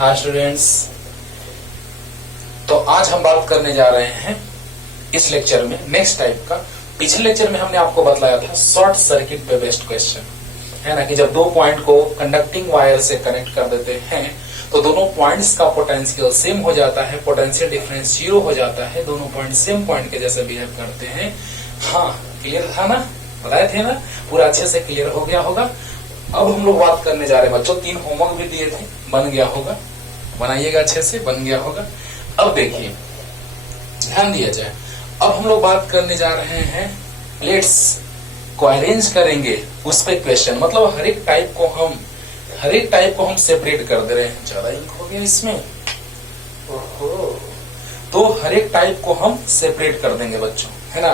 Hi students. तो आज हम बात करने जा रहे हैं इस लेक्चर में नेक्स्ट टाइप का। पिछले लेक्चर में हमने आपको बतलाया था शॉर्ट सर्किट पे बेस्ड क्वेश्चन, है ना, कि जब दो पॉइंट को कंडक्टिंग वायर से कनेक्ट कर देते हैं तो दोनों पॉइंट्स का पोटेंशियल सेम हो जाता है, पोटेंशियल डिफरेंस 0 हो जाता है, दोनों पॉइंट सेम पॉइंट के जैसे बिहेव करते हैं। हाँ, क्लियर था ना, बताए थे ना, पूरा अच्छे से क्लियर हो गया होगा। अब हम लोग बात करने जा रहे हैं बच्चों, 3 होमवर्क भी दिए थे, बन गया होगा, बनाइएगा अच्छे से, बन गया होगा। अब देखिए, ध्यान दिया जाए, अब हम लोग बात करने जा रहे हैं प्लेट्स को अरेंज करेंगे उस पे क्वेश्चन, मतलब हर एक टाइप को हम सेपरेट कर दे रहे हैं। ज्यादा इंक हो गया इसमें, ओहो, तो हर एक टाइप को हम सेपरेट कर देंगे बच्चों, है ना।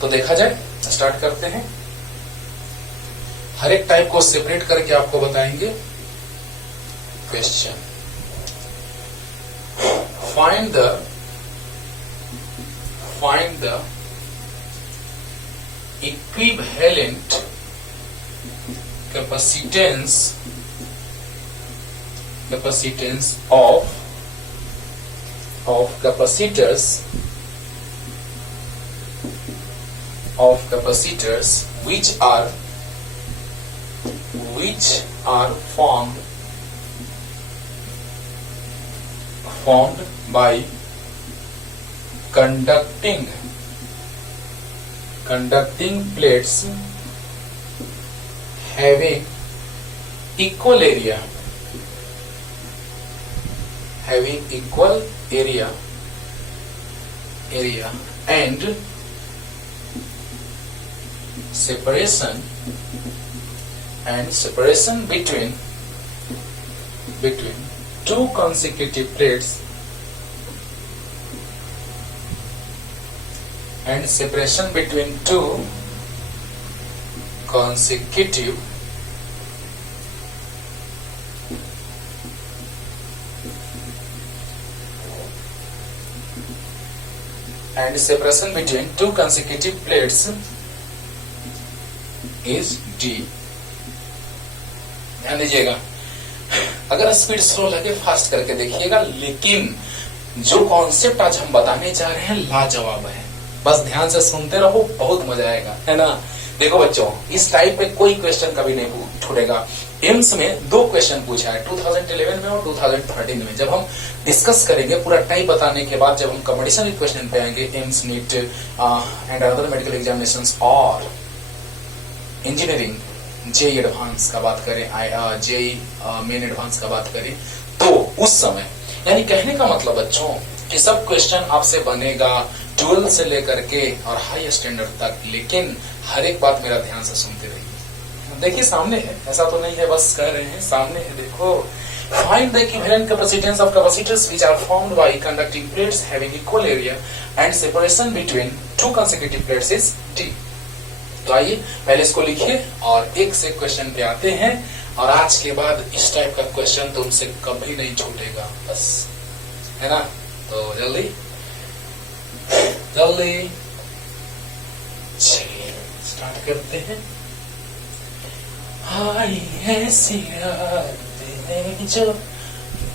तो देखा जाए, स्टार्ट करते हैं। हर एक टाइप को सेपरेट करके आपको बताएंगे question. Find the equivalent capacitance of capacitors which are formed by conducting plates having equal area and separation between two consecutive plates and separation between two consecutive plates is D। ध्यान दीजिएगा, अगर speed slow लगे fast करके देखिएगा, लेकिन जो concept आज हम बताने जा रहे हैं लाजवाब है। बस ध्यान से सुनते रहो, बहुत मजा आएगा, है ना। देखो बच्चों, इस टाइप में कोई क्वेश्चन कभी नहीं छूटेगा। एम्स में 2 क्वेश्चन पूछा है, 2011 में और 2013 में। जब हम डिस्कस करेंगे पूरा टाइप बताने के बाद, जब हम कॉम्पिटिशन क्वेश्चन पे आएंगे, AIIMS, neat and other medical examinations और इंजीनियरिंग, जेई एडवांस का बात करें, जेई मेन एडवांस का बात करें, तो उस समय, यानी कहने का मतलब बच्चों कि सब क्वेश्चन आपसे बनेगा 12 से लेकर के और हाई स्टैंडर्ड तक, लेकिन हर एक बात मेरा ध्यान से सुनते रहिए। देखिए सामने है, ऐसा तो नहीं है बस कह रहे हैं, सामने है, देखो। Find the equivalent capacitance of capacitors which are formed by conducting plates having equal area and separation between two consecutive plates is D। तो आइए पहले इसको लिखिए और एक से क्वेश्चन पे आते हैं, और आज के बाद इस टाइप का क्वेश्चन तुमसे कभी नहीं छूटेगा, बस, है ना। तो जल्दी चलिए स्टार्ट करते हैं। आई ऐसी रातें हैं जो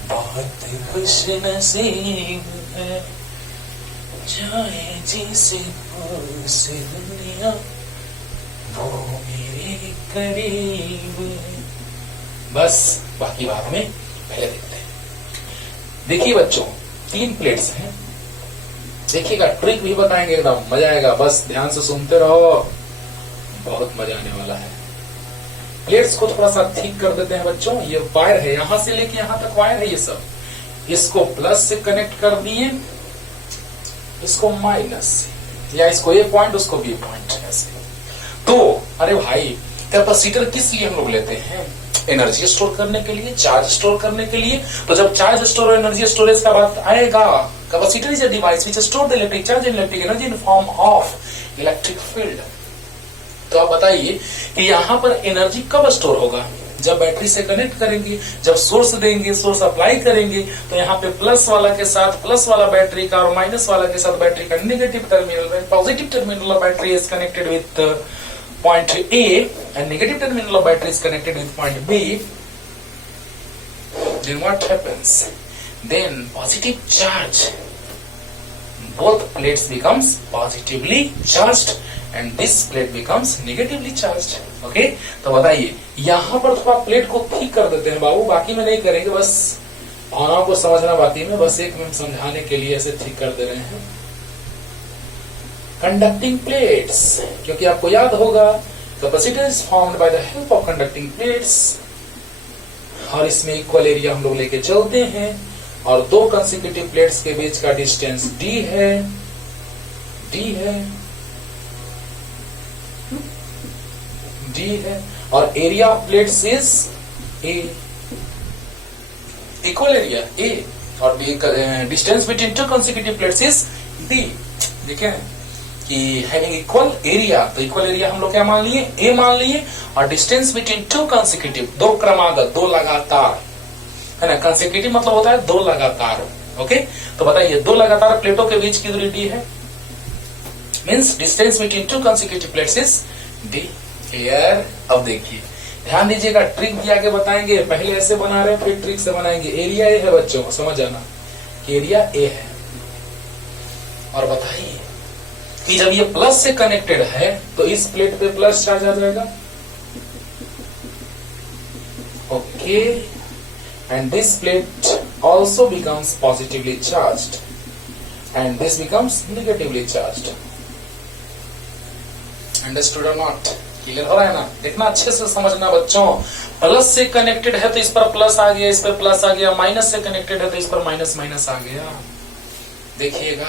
बहुत खुश नसीब है, जाए जिसे से दुनिया वो मेरे करीब है। बस बाकी बाद में, पहले देखते हैं। देखिए बच्चों, 3 प्लेट्स हैं, देखिएगा, ट्रिक भी बताएंगे, एकदम मजा आएगा, बस ध्यान से सुनते रहो, बहुत मजा आने वाला है। प्लेट्स को थोड़ा सा ठीक कर देते हैं बच्चों। ये वायर है, यहां से लेके यहां तक वायर है, ये सब, इसको प्लस से कनेक्ट कर दिए, इसको माइनस से, या इसको ए पॉइंट उसको बी पॉइंट, ऐसे। तो अरे भाई, कैपेसिटर किस लिए हम लोग लेते हैं? एनर्जी स्टोर करने के लिए, चार्ज स्टोर करने के लिए। तो जब चार्ज स्टोर और एनर्जी स्टोरेज का बात आएगा, capacitor is a device which store the electric charge and electric energy in form of electric field. तो आप बताइए कि यहाँ पर एनर्जी कब स्टोर होगा? जब बैटरी से कनेक्ट करेंगे, जब सोर्स देंगे, सोर्स अप्लाई करेंगे, तो यहाँ पे प्लस वाला के साथ प्लस वाला बैटरी का और माइनस वाला के साथ बैटरी का negative terminal, positive terminal of battery is connected with point A and negative terminal of battery is connected with point B. then what happens? Then positive charge, both plates becomes positively charged and this plate becomes negatively charged. Okay? तो बताइए यहाँ पर थोड़ा plate को ठीक कर देते हैं बाबू, बाकी में नहीं करेंगे, बस भावनाओं को समझना बाकी में, बस एक में समझाने के लिए ऐसे ठीक कर दे रहे हैं. कंडक्टिंग प्लेट्स, क्योंकि आपको याद होगा capacitor is formed by the help of conducting plates, और इसमें इक्वल एरिया हम लोग लेके चलते हैं, और दो कंसेक्यूटिव प्लेट्स के बीच का डिस्टेंस d है, और area of plates is a, equal area a, और distance between two consecutive plates is d. देखिए कि हैविंग इक्वल एरिया, तो इक्वल एरिया हम लोग क्या मान लिए, a मान लिए, और डिस्टेंस बिटवीन टू कंसेक्यूटिव, दो क्रमागत, दो लगातार, है ना. कंसेक्यूटिव मतलब होता है दो लगातार. ओके, तो बताइए दो लगातार प्लेटों के बीच की दूरी d है, means distance between two consecutive plates is d. Clear? अब देखिए ध्यान दीजिएगा, ट्रिक भी आगे बताएंगे, पहले ऐसे बना रहे हैं फिर ट्रिक से बनाएंगे. एरिया ए है बच्चों, समझ आना कि एरिया ए है. और बताइए कि जब ये प्लस से कनेक्टेड है तो इस प्लेट पे प्लस चार्ज आ जाएगा. Okay, and this plate also becomes positively charged and this becomes negatively charged. Understood और नॉट? क्लियर हो रहा है ना? देखना अच्छे से समझना बच्चों. प्लस से कनेक्टेड है तो इस पर प्लस आ गया, इस पर प्लस आ गया. माइनस से कनेक्टेड है तो इस पर माइनस माइनस आ गया. देखिएगा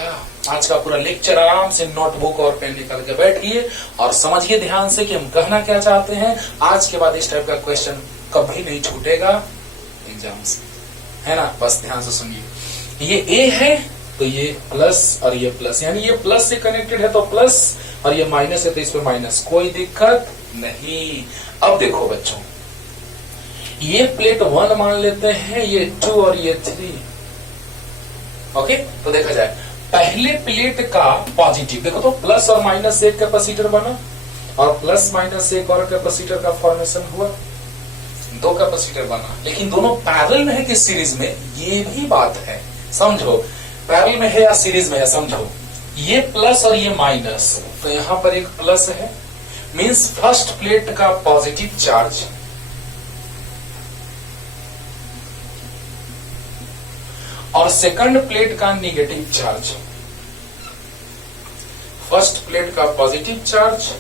आज का पूरा लेक्चर आराम से नोटबुक और पेन निकाल के बैठिए और समझिए ध्यान से कि हम कहना क्या चाहते हैं. आज के बाद इस टाइप का क्वेश्चन कभी नहीं छूटेगा एग्जाम से, है ना. बस ध्यान से सुनिए. ये ए है तो ये प्लस और ये प्लस, यानी ये प्लस से कनेक्टेड है तो प्लस, और ये माइनस है तो इस पर माइनस. कोई दिक्कत नहीं. अब देखो बच्चों, ये प्लेट 1 मान लेते हैं, ये 2 और ये 3. ओके, तो देखा जाए पहले प्लेट का पॉजिटिव देखो तो प्लस और माइनस एक कैपेसिटर बना, और प्लस माइनस एक और कैपेसिटर का फॉर्मेशन हुआ, दो कैपेसिटर बना. लेकिन दोनों पैरेलल में है कि सीरीज में, ये भी बात है. समझो पैरेलल में है या सीरीज में है. समझो ये प्लस और ये माइनस, तो यहां पर एक प्लस है, मींस फर्स्ट प्लेट का पॉजिटिव चार्ज और सेकंड प्लेट का नेगेटिव चार्ज. फर्स्ट प्लेट का पॉजिटिव चार्ज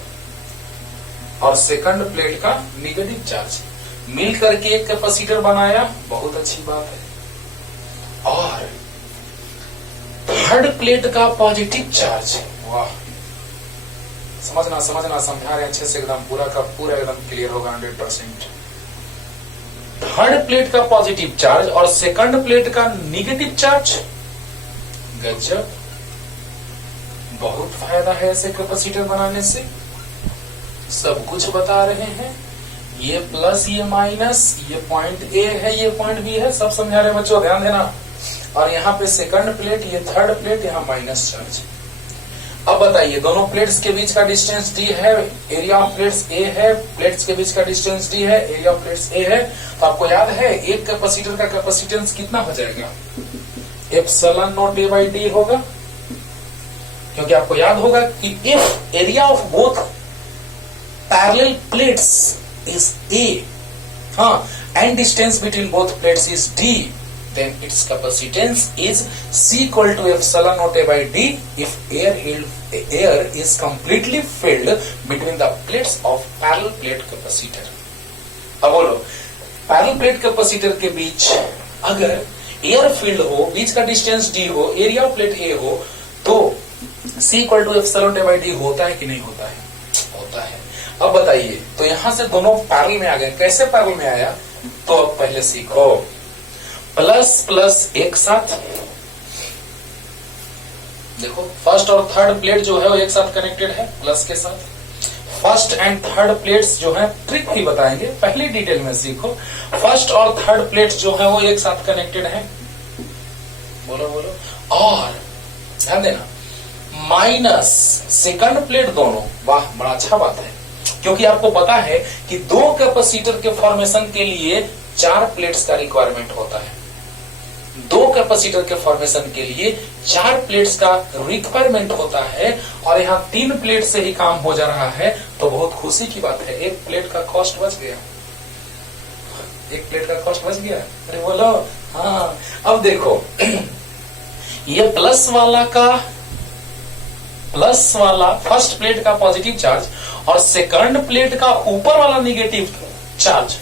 और सेकंड प्लेट का नेगेटिव चार्ज मिल करके एक कैपेसिटर बनाया, बहुत अच्छी बात है. और थर्ड प्लेट का पॉजिटिव चार्ज, वाह, समझना समझा रहे अच्छे से, एकदम पूरा का पूरा एकदम क्लियर होगा 100%. थर्ड प्लेट का पॉजिटिव चार्ज और सेकंड प्लेट का नेगेटिव चार्ज. गजब, बहुत फायदा है ऐसे कैपेसिटर बनाने से. सब कुछ बता रहे हैं. ये प्लस ये माइनस, ये पॉइंट ए है ये पॉइंट बी है, सब समझा रहे बच्चों, ध्यान देना. और यहाँ पे सेकंड प्लेट, ये थर्ड प्लेट, यहाँ माइनस चार्ज. अब बताइए दोनों प्लेट्स के बीच का डिस्टेंस d है, एरिया ऑफ प्लेट्स a है, प्लेट्स के बीच का डिस्टेंस d है, एरिया ऑफ प्लेट्स a है. तो आपको याद है एक कैपेसिटर का कैपेसिटेंस कितना हो जाएगा, epsilon not a by d होगा. क्योंकि आपको याद होगा कि if area of both parallel plates is a, हाँ, and distance between both plates is d, then its capacitance is C equal to epsilon naught a by d if air is completely filled between the plates of parallel plate capacitor. अब बोलो parallel plate capacitor के बीच अगर air filled हो, बीच का distance d हो, area of plate a हो, तो C equal to epsilon a by d होता है कि नहीं होता है? होता है. अब बताइए, तो यहां से दोनों पैरेलल में आ गए. कैसे पैरेलल में आया, तो अब पहले सीखो. प्लस प्लस एक साथ, देखो फर्स्ट और थर्ड प्लेट जो है वो एक साथ कनेक्टेड है प्लस के साथ. फर्स्ट एंड थर्ड प्लेट्स जो है, ट्रिक भी बताएंगे, पहले डिटेल में सीखो. फर्स्ट और थर्ड प्लेट्स जो है वो एक साथ कनेक्टेड है. बोलो बोलो. और ध्यान देना माइनस सेकंड प्लेट दोनों, वाह बड़ा अच्छा बात है. क्योंकि आपको पता है कि दो कैपेसिटर के फॉर्मेशन के लिए 4 प्लेट्स का रिक्वायरमेंट होता है। 2 कैपेसिटर के फॉर्मेशन के लिए 4 प्लेट्स का रिक्वायरमेंट होता है और यहाँ 3 प्लेट से ही काम हो जा रहा है, तो बहुत खुशी की बात है। 1 प्लेट का कॉस्ट बच गया, 1 प्लेट का कॉस्ट बच गया। अरे बोलो हाँ। अब देखो ये प्लस वाला फर्स्ट प्लेट का पॉजिटिव चार्ज और सेकंड प्लेट का ऊपर वाला निगेटिव चार्ज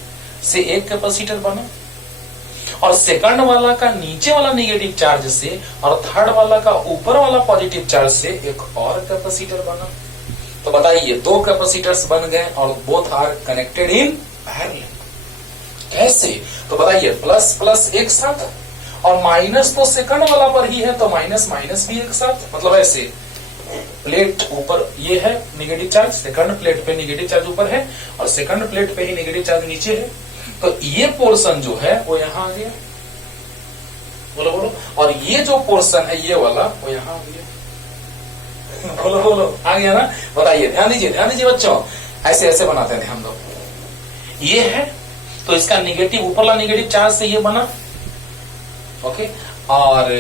से एक कैपेसिटर बना, और सेकंड वाला का नीचे वाला निगेटिव चार्ज से और थर्ड वाला का ऊपर वाला पॉजिटिव चार्ज से एक और कैपेसिटर बना। तो बताइए 2 कैपेसिटर्स बन गए और both are connected in parallel. कैसे? तो बताइए प्लस प्लस एक साथ और माइनस तो सेकंड वाला पर ही है, तो माइनस माइनस भी एक साथ। मतलब ऐसे प्लेट ऊपर ये है निगेटिव चार्ज, सेकंड प्लेट पे निगेटिव चार्ज ऊपर है और सेकंड प्लेट पे ही निगेटिव चार्ज नीचे है, तो ये पोर्शन जो है वो यहां आ गया। बोलो बोलो। और ये जो पोर्शन है ये वाला वो यहां आ गया। बोलो बोलो, आ गया ना? बताइए, ध्यान दीजिए बच्चों, ऐसे ऐसे बनाते हैं, ध्यान दो। ये है तो इसका निगेटिव ऊपर वाला निगेटिव चार्ज से ये बना, ओके, और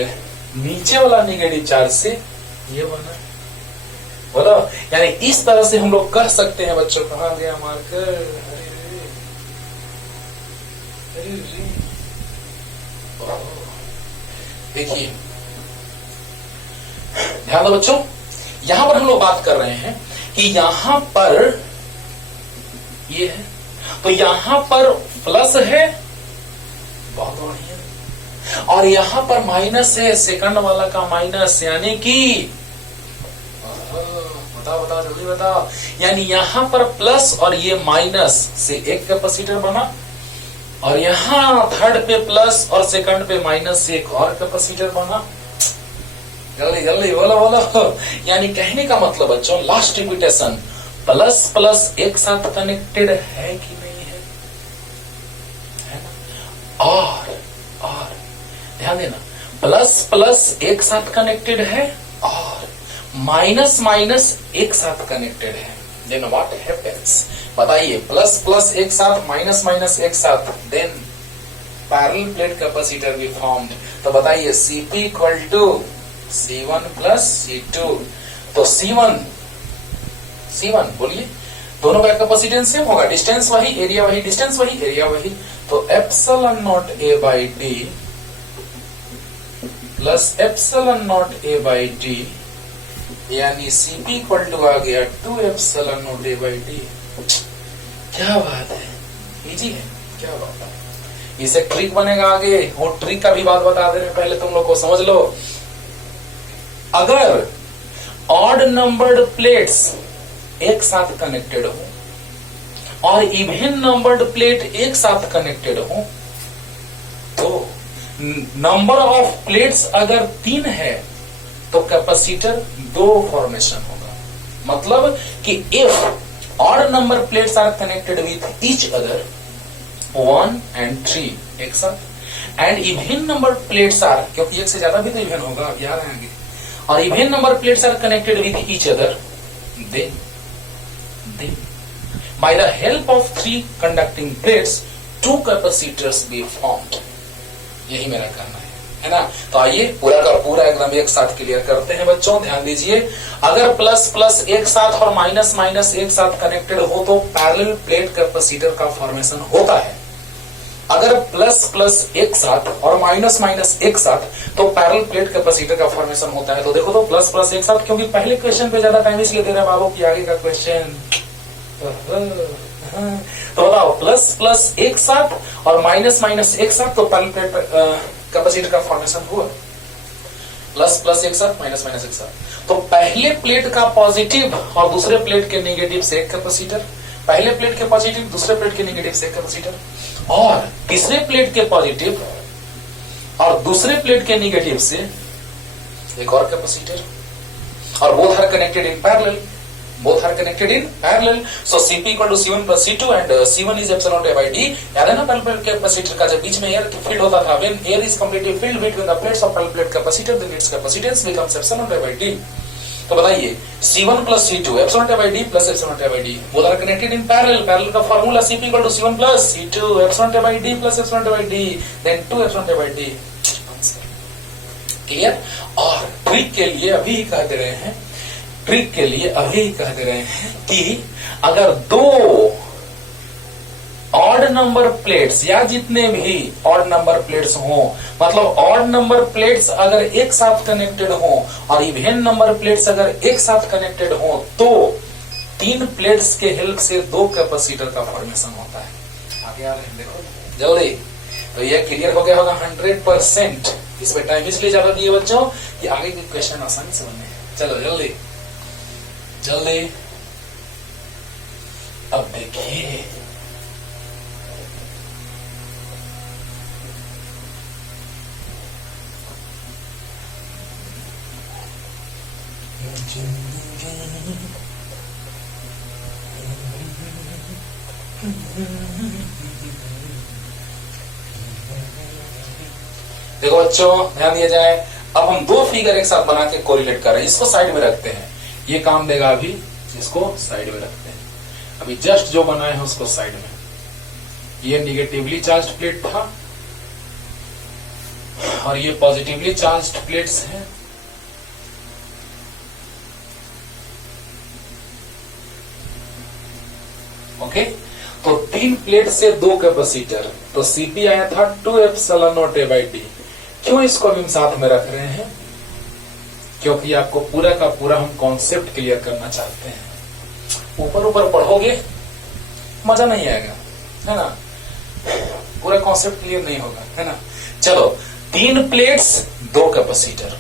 नीचे वाला निगेटिव चार्ज से ये बना। बोलो, यानी इस तरह से हम लोग कर सकते हैं बच्चों। कहा गया मार्कर? देखिए ध्यान दो बच्चों, यहां पर हम लोग बात कर रहे हैं कि यहां पर ये है तो यहां पर प्लस है, बहुत बढ़िया, और यहां पर माइनस है, सेकंड वाला का माइनस, यानी कि बताओ जल्दी बताओ, यानी यहां पर प्लस और ये माइनस से एक कैपेसिटर बना, और यहां थर्ड पे प्लस और सेकंड पे माइनस से एक और कैपेसिटर बना। जल्दी बोलो। यानी कहने का मतलब बच्चों, लास्ट रिपीटेशन, प्लस प्लस एक साथ कनेक्टेड है कि नहीं है ना? और ध्यान देना, प्लस प्लस एक साथ कनेक्टेड है और माइनस माइनस एक साथ कनेक्टेड है। Then what happens? बताइए, प्लस प्लस एक साथ, माइनस माइनस एक साथ, then parallel plate capacitor be formed. तो बताइए Cp equal to C1 plus C2। तो C1 बोलिए, दोनों का कैपेसिटेंस सेम होगा, डिस्टेंस वही, एरिया वही, डिस्टेंस वही, एरिया वही, तो epsilon not A by D plus epsilon not A by D, यानी Cp इक्वल टू आ गया 2 epsilon not A by D। क्या बात है, इजी है, क्या बात है। इसे ट्रिक बनेगा आगे, वो ट्रिक का भी बात बता दे रहे, पहले तुम लोग को समझ लो। अगर ऑड नंबर्ड प्लेट्स एक साथ कनेक्टेड हो और इवन नंबर्ड प्लेट एक साथ कनेक्टेड हो, तो नंबर ऑफ प्लेट्स अगर 3 है तो कैपेसिटर 2 फॉर्मेशन होगा। मतलब कि if odd number plates are connected with each other 1 and 3 एक साथ, and even number plates are, क्योंकि एक से ज्यादा भी तो इवन होगा, अब याद आएंगे, और even number plates are connected with each other, then by the help of 3 conducting plates 2 capacitors be formed। यही मेरा कहना है ना? तो आइए पूरा का पूरा एकदम एक साथ क्लियर करते हैं बच्चों। ध्यान दीजिए, अगर प्लस प्लस एक साथ और माइनस माइनस एक साथ कनेक्टेड हो तो पैरेलल प्लेट कैपेसिटर का फॉर्मेशन होता है। अगर प्लस प्लस एक साथ और माइनस माइनस एक साथ तो पैरेलल प्लेट कैपेसिटर का फॉर्मेशन होता है। तो देखो तो प्लस प्लस एक साथ, क्योंकि पहले क्वेश्चन पे ज्यादा टाइम इसलिए दे रहे हैं बाबू की आगे का क्वेश्चन। तो बताओ, प्लस प्लस एक साथ और माइनस माइनस एक साथ तो पैरेलल प्लेट कैपेसिटर का फॉर्मेशन हुआ। प्लस प्लस एक साथ, माइनस माइनस एक साथ, तो पहले प्लेट का पॉजिटिव और दूसरे प्लेट के नेगेटिव से एक कैपेसिटर, पहले प्लेट के पॉजिटिव दूसरे प्लेट के नेगेटिव से एक कैपेसिटर, और तीसरे प्लेट के पॉजिटिव और दूसरे प्लेट के नेगेटिव से एक और कैपेसिटर, और both are connected in parallel, both are connected in parallel, so Cp equal to C1 plus C2 and C1 is epsilon A by D। याद है ना पैरेलल कैपेसिटर का जब बीच में एयर फील्ड होता था, when air is completely filled between the plates of parallel plate capacitor then its capacitance becomes epsilon A by D। तो बताइए C1 plus C2 epsilon naught by d plus epsilon naught by d both are connected in parallel. Parallel का formula Cp equal to C1 plus C2 epsilon naught by d plus epsilon naught by d then 2 epsilon naught by d. Clear? और trick के लिए अभी कह दे रहे हैं, trick के लिए अभी कह दे रहे हैं कि अगर दो ऑड नंबर प्लेट्स या जितने भी ऑड नंबर प्लेट्स हो, मतलब ऑड नंबर प्लेट्स अगर एक साथ कनेक्टेड हो और इवन नंबर प्लेट्स अगर एक साथ कनेक्टेड हो, तो तीन प्लेट्स के हेल्प से दो कैपेसिटर का फॉर्मेशन होता है। आगे आ रहे हैं, देखो जल्दी। तो ये क्लियर हो गया होगा 100%। इसमें टाइम इसलिए ज्यादा दिए बच्चों कि आगे के क्वेश्चन आसानी से बने। चलो जल्दी जल्दी। अब देखिए देखो बच्चों ध्यान दिया जाए। अब हम दो फिगर एक साथ बना के कोरिलेट कर रहे हैं, इसको साइड में रखते हैं, ये काम देगा अभी, इसको साइड में रखते हैं। अभी जस्ट जो बनाए हैं उसको साइड में। ये निगेटिवली चार्ज प्लेट था और ये पॉजिटिवली चार्ज प्लेट्स हैं। ओके, तो तीन प्लेट से दो कैपेसिटर, तो Cp आया था 2 epsilon not A by D. क्यों इसको हम साथ में रख रहे हैं? क्योंकि आपको पूरा का पूरा हम कॉन्सेप्ट क्लियर करना चाहते हैं। ऊपर ऊपर पढ़ोगे मजा नहीं आएगा, है ना, पूरा कॉन्सेप्ट क्लियर नहीं होगा, है ना। चलो, तीन प्लेट्स दो कैपेसिटर,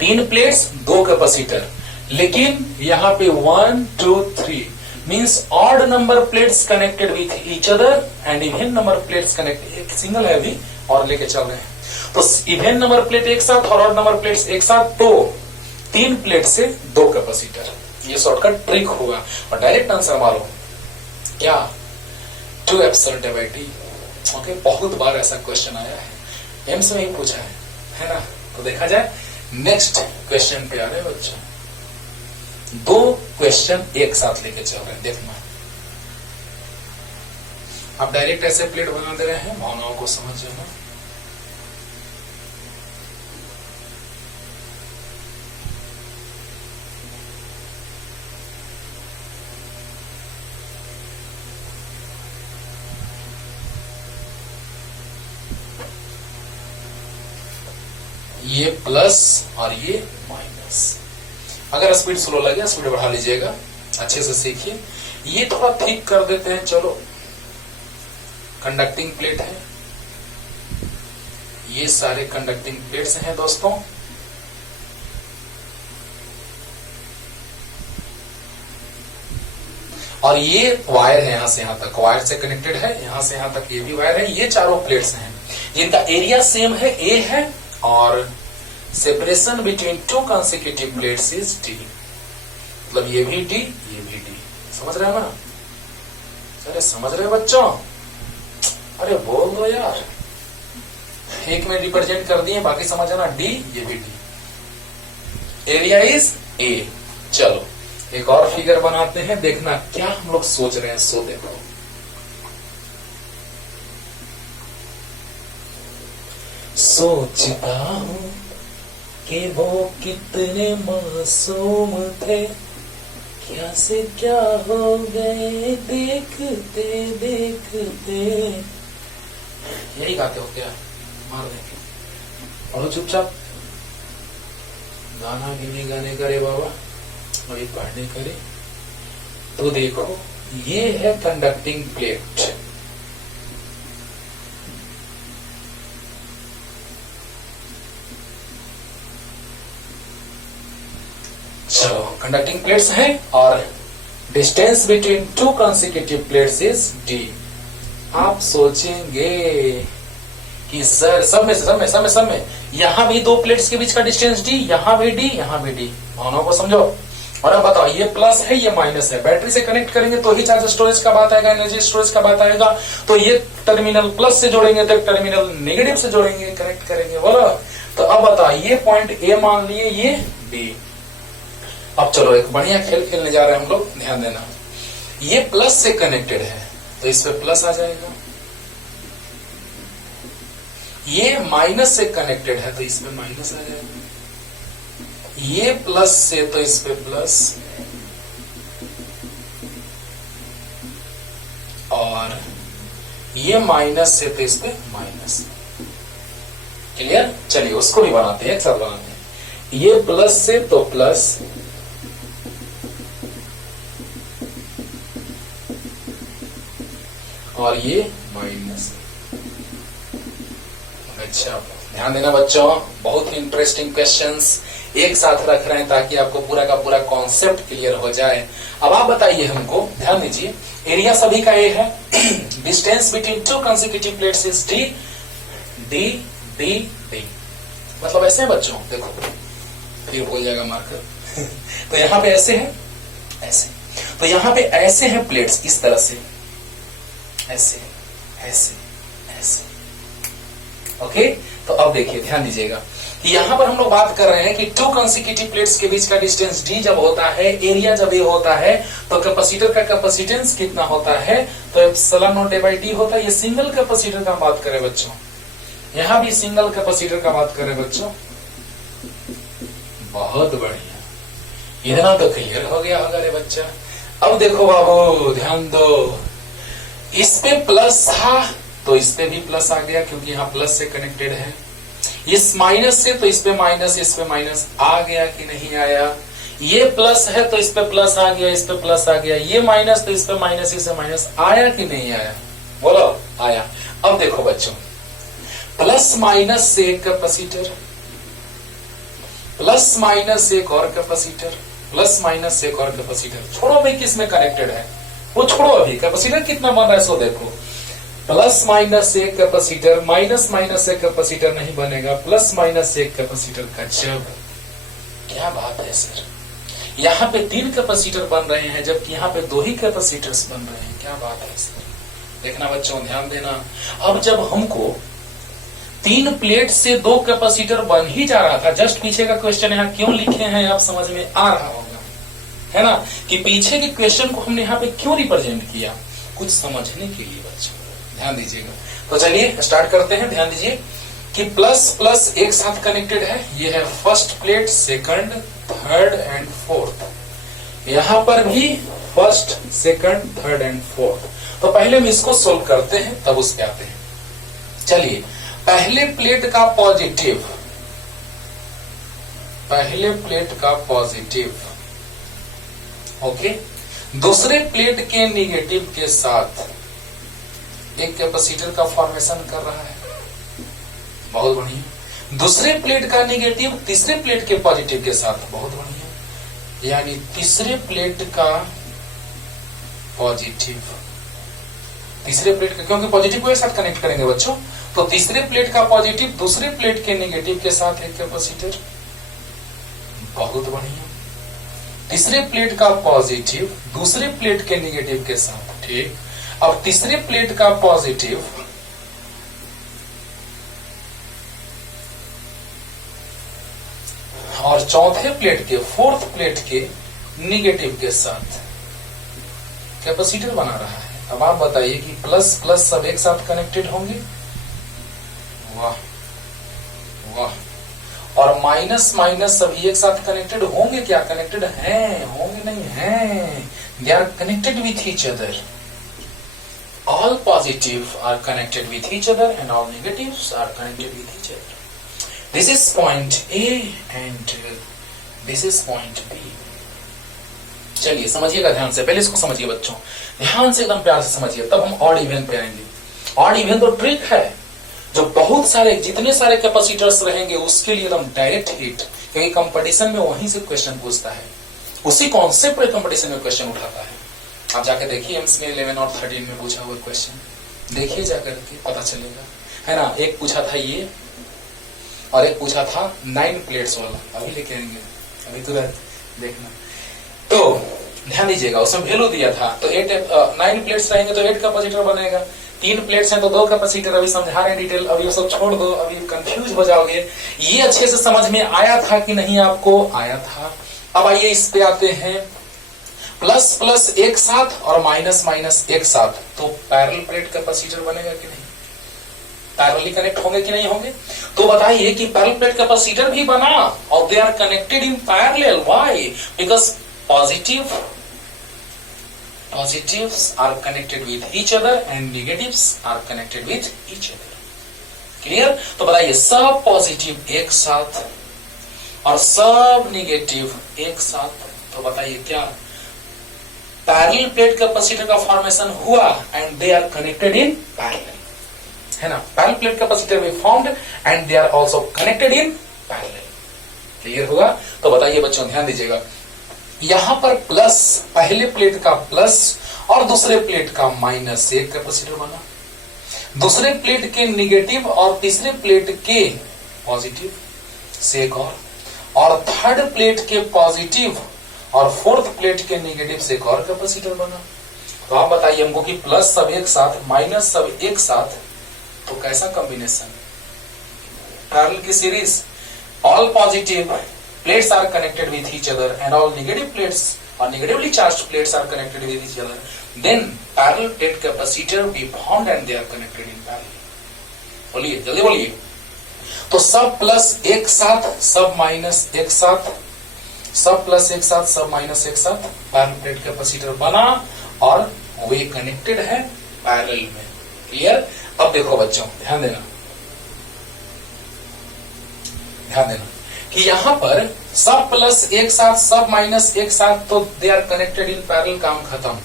तीन प्लेट्स दो कैपेसिटर, लेकिन यहां पे 1 2 3 means odd number plates connected with each other and even number plates connected. एक सिंगल है अभी और लेके चल रहे हैं, तो इवन नंबर प्लेट एक साथ और ऑड नंबर प्लेट्स एक साथ, तो तीन प्लेट से दो कैपेसिटर। ये शॉर्टकट ट्रिक होगा और डायरेक्ट आंसर मारो क्या, 2 epsilon naught by D. Okay, बहुत बार ऐसा क्वेश्चन आया है, एम्स में ही पूछा है ना। तो देखा जाए नेक्स्ट क्वेश्चन पे आ रहे हैं बच्चों। दो क्वेश्चन एक साथ लेके चल रहे हैं, देखना। आप डायरेक्ट ऐसे प्लेट बना दे रहे हैं, भावनाओं को समझ जाना। ये प्लस और ये माइनस। अगर स्पीड स्लो लगे स्पीड बढ़ा लीजिएगा, अच्छे से सीखिए। ये थोड़ा ठीक कर देते हैं। चलो, कंडक्टिंग प्लेट है, ये सारे कंडक्टिंग प्लेट्स हैं दोस्तों। और ये वायर है, यहां से यहां तक वायर से कनेक्टेड है, यहां से यहां तक ये भी वायर है। ये चारों प्लेट्स हैं, जिनका एरिया सेम है, ए है, और separation between to consecutive plates is D. मतलब ये भी डी, ये भी डी। समझ रहे हो ना? अरे समझ रहे हो बच्चों? अरे बोल दो यार। एक में रिप्रेजेंट कर दिए, बाकी समझ आना, डी, ये भी डी। Area is a. चलो एक और फिगर बनाते हैं, देखना क्या हम लोग सोच रहे हैं। सो देखो, सोचता हूं कि वो कितने मासूम थे, क्या से क्या हो गए देखते देखते। यही गाते हो क्या? मार देंगे। और चुपचाप गाना गिने गाने करे बाबा और ये पढ़ने करे। तो देखो, ये है कंडक्टिंग प्लेट। चलो, कंडक्टिंग प्लेट्स हैं और distance between two consecutive plates is D. आप सोचेंगे कि सर सब में यहां भी दो प्लेट्स के बीच का डिस्टेंस डी, यहां भी डी, यहां भी डी। भावनाओं को समझो। और अब बताओ, ये प्लस है, ये माइनस है। बैटरी से कनेक्ट करेंगे तो ही चार्ज स्टोरेज का बात आएगा, एनर्जी स्टोरेज का बात आएगा। तो ये टर्मिनल प्लस से जोड़ेंगे तो टर्मिनल नेगेटिव से जोड़ेंगे, कनेक्ट करेंगे, बोलो। तो अब बताओ, ये पॉइंट ए मान लिए, ये बी। अब चलो एक बढ़िया खेल खेलने जा रहे हैं हम लोग, ध्यान देना। ये प्लस से कनेक्टेड है तो इस पे प्लस आ जाएगा, ये माइनस से कनेक्टेड है तो इसमें माइनस आ जाएगा, ये प्लस से तो इस पे प्लस, और ये माइनस से तो इस पे माइनस। क्लियर? चलिए उसको भी बनाते हैं, एक साथ बनाते हैं। ये प्लस से तो प्लस, और ये माइनस। अच्छा ध्यान देना बच्चों, बहुत ही इंटरेस्टिंग क्वेश्चंस एक साथ रख रहे हैं ताकि आपको पूरा का पूरा कॉन्सेप्ट क्लियर हो जाए। अब आप बताइए हमको, ध्यान दीजिए, एरिया सभी का ए है, distance between two consecutive plates is D, D D D. मतलब ऐसे है बच्चों, देखो फिर हो जाएगा मार्कर तो यहाँ पे ऐसे है, ऐसे, तो यहाँ पे ऐसे हैं प्लेट्स इस तरह से, ऐसे ऐसे ऐसे। ओके, तो अब देखिए ध्यान दीजिएगा, यहां पर हम लोग बात कर रहे हैं कि टू कंसेक्यूटिव प्लेट्स के बीच का डिस्टेंस डी जब होता है, एरिया जब ए होता है, तो कैपेसिटर का कैपेसिटेंस कितना होता है, तो एप्सिलॉन नॉट बाई डी होता है। ये सिंगल कैपेसिटर का बात करें बच्चों, यहां भी सिंगल कैपेसिटर का बात करें बच्चों। बहुत बढ़िया, इतना तो क्लियर हो गया होगा रे बच्चा। अब देखो बाबू ध्यान दो, इस पे प्लस था तो इस पे भी प्लस आ गया क्योंकि यहाँ प्लस से कनेक्टेड है। इस माइनस से तो इस पे माइनस, इस पे माइनस आ गया कि नहीं आया। ये प्लस है तो इस पे प्लस आ गया, इस पे प्लस आ गया। ये माइनस तो इस पे माइनस, इस पे माइनस आया कि नहीं आया, बोलो आया। अब देखो बच्चों, प्लस माइनस से एक कैपेसिटर, प्लस माइनस से एक और कैपेसिटर, प्लस माइनस से एक और कैपेसिटर। छोड़ो भाई किस में कनेक्टेड है वो छोड़ो, अभी कैपेसिटर कितना बन रहा है सो देखो। प्लस माइनस से एक कैपेसिटर, माइनस माइनस से कैपेसिटर नहीं बनेगा, प्लस माइनस से एक कैपेसिटर का जब, क्या बात है सर, यहाँ पे 3 कैपेसिटर बन रहे हैं जबकि यहाँ पे 2 ही कैपेसिटर्स बन रहे हैं, क्या बात है सर। देखना बच्चों ध्यान देना, अब जब हमको 3 प्लेट से 2 कैपेसिटर बन ही जा रहा था, जस्ट पीछे का क्वेश्चन यहाँ क्यों लिखे हैं आप समझ में आ रहा होगा, है ना, कि पीछे के क्वेश्चन को हमने यहाँ पे क्यों रिप्रेजेंट किया, कुछ समझने के लिए बच्चों, ध्यान दीजिएगा। तो चलिए स्टार्ट करते हैं। ध्यान दीजिए कि प्लस प्लस एक साथ कनेक्टेड है, ये है first plate, second, third and fourth. यहां पर भी first, second, third and fourth. तो पहले हम इसको सोल्व करते हैं तब उस पे आते हैं। चलिए, पहले प्लेट का पॉजिटिव, पहले प्लेट का पॉजिटिव, ओके, दूसरे प्लेट के निगेटिव के साथ एक कैपेसिटर का फॉर्मेशन कर रहा है, बहुत बढ़िया। दूसरे प्लेट का निगेटिव तीसरे प्लेट के पॉजिटिव के साथ, बहुत बढ़िया। यानी तीसरे प्लेट का पॉजिटिव, तीसरे प्लेट का, क्योंकि पॉजिटिव को एक साथ कनेक्ट करेंगे बच्चों, तो तीसरे प्लेट का पॉजिटिव दूसरे प्लेट के निगेटिव के साथ एक कैपेसिटर, बहुत बढ़िया। तीसरे प्लेट का पॉजिटिव दूसरे प्लेट के निगेटिव के साथ, ठीक। अब तीसरे प्लेट का पॉजिटिव और चौथे प्लेट के, फोर्थ प्लेट के निगेटिव के साथ कैपेसिटर बना रहा है। अब आप बताइए कि प्लस प्लस सब एक साथ कनेक्टेड होंगे, वाह वाह, और माइनस माइनस सभी एक साथ कनेक्टेड होंगे, क्या कनेक्टेड हैं, होंगे नहीं हैं, they are connected with each other. All positive are connected with each other and all negatives are connected with each other. This is point A and this is point B. चलिए समझिएगा ध्यान से, पहले इसको समझिए बच्चों, ध्यान से एकदम प्यार से समझिए, तब हम ऑड इवन पे आएंगे। ऑड इवन तो ट्रिक है, जो बहुत सारे, जितने सारे कैपेसिटर्स रहेंगे उसके लिए एकदम डायरेक्ट हिट, क्योंकि कंपटीशन में वहीं से क्वेश्चन पूछता है, उसी कॉन्सेप्ट पे कंपटीशन में क्वेश्चन उठाता है। आप जाके देखिए एम्स में 11 और 13 में पूछा हुआ क्वेश्चन, देखिए जाकर के पता चलेगा, है ना। एक पूछा था ये और एक पूछा था 9 प्लेट्स वाला, अभी लेके आएंगे, अभी तुरंत देखना। तो ध्यान दीजिएगा, उसमें वैल्यू दिया था, तो 9 प्लेट्स रहेंगे तो 8 कैपेसिटर बनेगा, 3 प्लेट्स हैं तो 2 कैपेसिटर। अभी समझा रहे डिटेल, अभी ये सब छोड़ दो, अभी कंफ्यूज हो जाओगे। ये अच्छे से समझ में आया था कि नहीं आपको, आया था, अब आइए इस पे आते हैं, प्लस प्लस एक साथ और माइनस माइनस एक साथ, तो पैरेलल प्लेट कैपेसिटर बनेगा कि नहीं, पैरेलली कनेक्ट होंगे कि नहीं होंगे। तो बताइए कि पैरेलल प्लेट कैपेसिटर भी बना और they are connected in parallel, why, because positives are connected with each other and negatives are connected with each other. Clear. तो बताइए सब पॉजिटिव एक साथ और सब नेगेटिव एक साथ, तो बताइए क्या पैरेलल प्लेट कैपेसिटर का फॉर्मेशन हुआ and they are connected in parallel, है ना। पैरेलल प्लेट कैपेसिटर भी formed and they are also connected in parallel. Clear होगा। तो बताइए बच्चों ध्यान दीजिएगा, यहां पर प्लस, पहले प्लेट का प्लस और दूसरे प्लेट का माइनस एक कैपेसिटर बना, दूसरे प्लेट के नेगेटिव और तीसरे प्लेट के पॉजिटिव से एक और थर्ड प्लेट के पॉजिटिव और फोर्थ प्लेट के नेगेटिव से एक और कैपेसिटर बना। तो आप बताइए हमको कि प्लस सब एक साथ माइनस सब एक साथ, तो कैसा कॉम्बिनेशन, पैरेलल की series, all positive plates are connected with each other and all negative plates or negatively charged plates are connected with each other, then parallel plate capacitor be formed and they are connected in parallel. बोलिए जल्दी बोलिए। तो सब plus एक साथ सब minus एक साथ, सब प्लस एक साथ सब माइनस एक साथ पैरेलल प्लेट कैपेसिटर बना और वे कनेक्टेड है पैरेलल में। क्लियर। अब देखो बच्चों ध्यान देना, ध्यान देना कि यहां पर सब प्लस एक साथ सब माइनस एक साथ, तो they are connected in parallel, काम खत्म।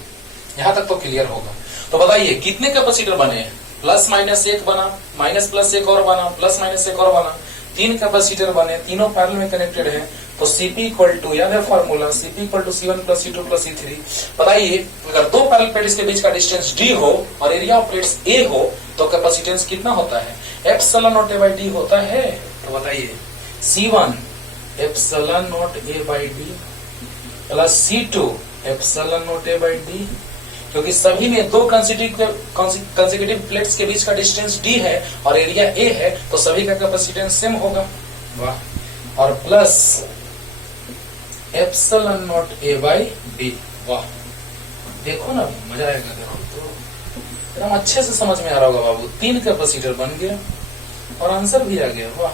यहां तक तो क्लियर होगा। तो बताइए कितने कैपेसिटर बने हैं, प्लस माइनस एक बना, माइनस प्लस एक और बना, प्लस माइनस एक और बना, तीन कैपेसिटर बने, तीनों पैरेलल में कनेक्टेड है। तो सीपी इक्वल टू, याद है formula, CP equal to C1 plus C2 plus C3। बताइए अगर दो पैरेलल प्लेट्स के बीच का डिस्टेंस d हो और एरिया ऑफ प्लेट्स a हो, तो कैपेसिटेंस कितना होता है, epsilon not a by d होता है। तो बताइए C1 epsilon not a by d plus C2 epsilon not a by d, क्योंकि सभी में दो कंसेक्यूटिव प्लेट्स के बीच का डिस्टेंस d है और एरिया a है, तो सभी का कैपेसिटेंस सेम होगा। वाह। और plus epsilon not a by d। वाह, देखो ना मजा आएगा। देखो तो एकदम अच्छे से समझ में आ रहा होगा बाबू, तीन कैपेसिटर बन गया और आंसर भी आ गया। वाह,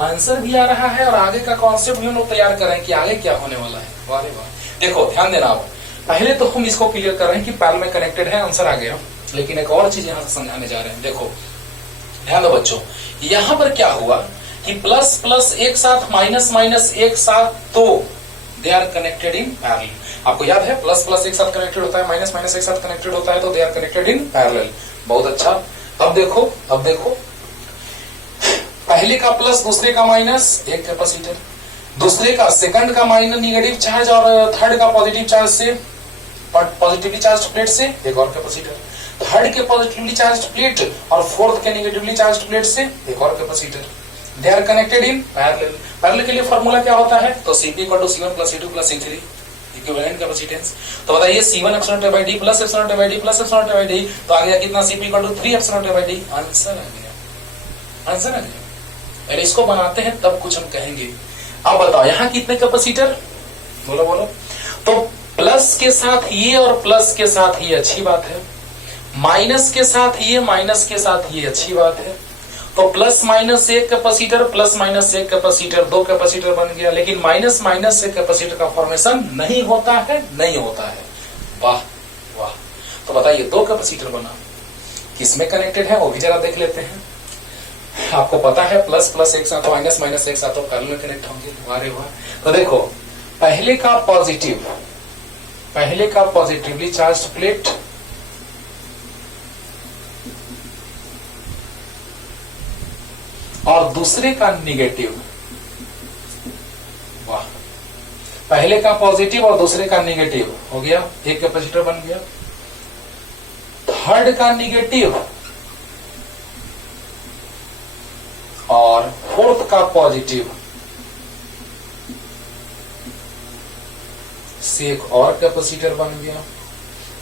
आंसर भी आ रहा है और आगे का कॉन्सेप्ट भी हम लोग तैयार कर रहे हैं कि आगे क्या होने वाला है। वाह रे वाह। देखो ध्यान देना, आप पहले तो हम इसको क्लियर कर रहे हैं कि पैरेलल में कनेक्टेड है, आंसर आ गया, लेकिन एक और चीज यहां से समझाने जा रहे हैं। देखो ध्यान दो बच्चों, यहां पर क्या हुआ कि प्लस प्लस एक साथ माइनस माइनस एक साथ, तो they are connected in parallel. आपको याद है प्लस प्लस एक साथ कनेक्टेड होता है, माइनस माइनस एक साथ कनेक्टेड होता है, तो they are connected in parallel. बहुत अच्छा। अब देखो, अब देखो पहले का प्लस दूसरे का माइनस एक कैपेसिटर, दूसरे का सेकंड का माइनस नेगेटिव चार्ज और थर्ड का पॉजिटिव चार्ज से, पॉजिटिवली चार्ज प्लेट से एक और कैपेसिटर, थर्ड के पॉजिटिवली चार्ज प्लेट और फोर्थ के नेगेटिवली चार्ज प्लेट से एक और capacitor. They are connected in parallel. Parallel के लिए फॉर्मूला क्या होता है, तो Cp equal to C1 plus C2 plus C3 equivalent capacitance. तो बताइए C1 epsilon naught by d plus epsilon naught by d plus epsilon naught by d, तो आ गया कितना, Cp equal to 3 epsilon naught by d। Answer आ गया, answer आ गया। अरे इसको बनाते हैं तब कुछ हम कहेंगे। अब बताओ यहाँ कितने कैपेसिटर, बोलो बोलो। तो प्लस के साथ ये और प्लस के साथ ये अच्छी बात है, माइनस के साथ ये माइनस के साथ ये अच्छी बात है। तो प्लस माइनस एक कैपेसिटर, प्लस माइनस एक कैपेसिटर, दो कैपेसिटर बन गया। लेकिन माइनस माइनस से कैपेसिटर का फॉर्मेशन नहीं होता है, नहीं होता है। वाह वाह। तो बताइए दो कैपेसिटर बना, किसमें कनेक्टेड है वो भी जरा देख लेते हैं। आपको पता है प्लस प्लस एक साथ, माइनस माइनस एक साथ, तो पैरेलल में कनेक्ट होंगे। अरे वाह। तो देखो पहले का पॉजिटिव, पहले का पॉजिटिवली चार्ज प्लेट और दूसरे का निगेटिव। वाह, पहले का पॉजिटिव और दूसरे का निगेटिव हो गया, एक कैपेसिटर बन गया। थर्ड का निगेटिव और फोर्थ का पॉजिटिव से एक और कैपेसिटर बन गया।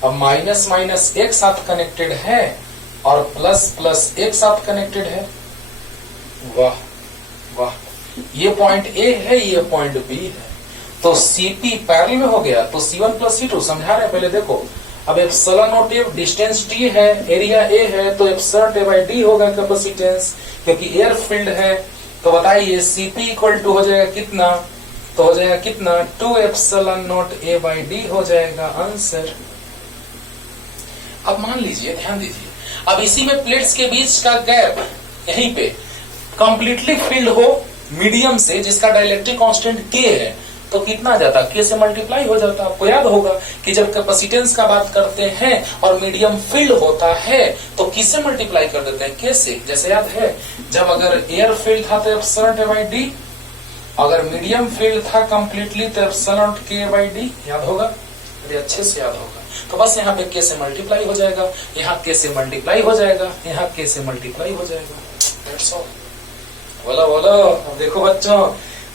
अब माइनस माइनस एक साथ कनेक्टेड है और प्लस प्लस एक साथ कनेक्टेड है। वाह वाह, ये पॉइंट ए है, ये पॉइंट बी है। तो Cp पैरेलल में हो गया, तो C1 प्लस C2 समझा रहे हैं पहले देखो। अब एप्सिलॉन नॉट ए डिस्टेंस टी है, एरिया ए है, तो एप्सिलॉन ए बाई डी होगा कैपेसिटेंस, क्योंकि एयर फील्ड है। तो बताइए Cp इक्वल टू हो जाएगा कितना, तो हो जाएगा कितना 2 epsilon naught A by D हो जाएगा आंसर। अब मान लीजिए, ध्यान दीजिए, अब इसी में प्लेट्स के बीच का गैप यहीं पे कंप्लीटली फिल्ड हो मीडियम से, जिसका डाइलेक्ट्रिक कांस्टेंट के है, तो कितना जाता, के से मल्टीप्लाई हो जाता। आपको याद होगा कि जब कैपेसिटेंस का बात करते हैं और मीडियम फील्ड होता है तो किससे मल्टीप्लाई कर देते हैं, के से। जैसे याद है, जब अगर एयर फील्ड था तो एप्सिलॉन बाई डी, अगर मीडियम फील्ड था कंप्लीटली तो एप्सिलॉन के बाई डी, याद होगा, बड़े अच्छे से याद होगा। तो बस यहाँ पे के से मल्टीप्लाई हो जाएगा, यहाँ के से मल्टीप्लाई हो जाएगा, यहाँ के से मल्टीप्लाई हो जाएगा। That's all. बोलो बोलो, अब देखो बच्चों,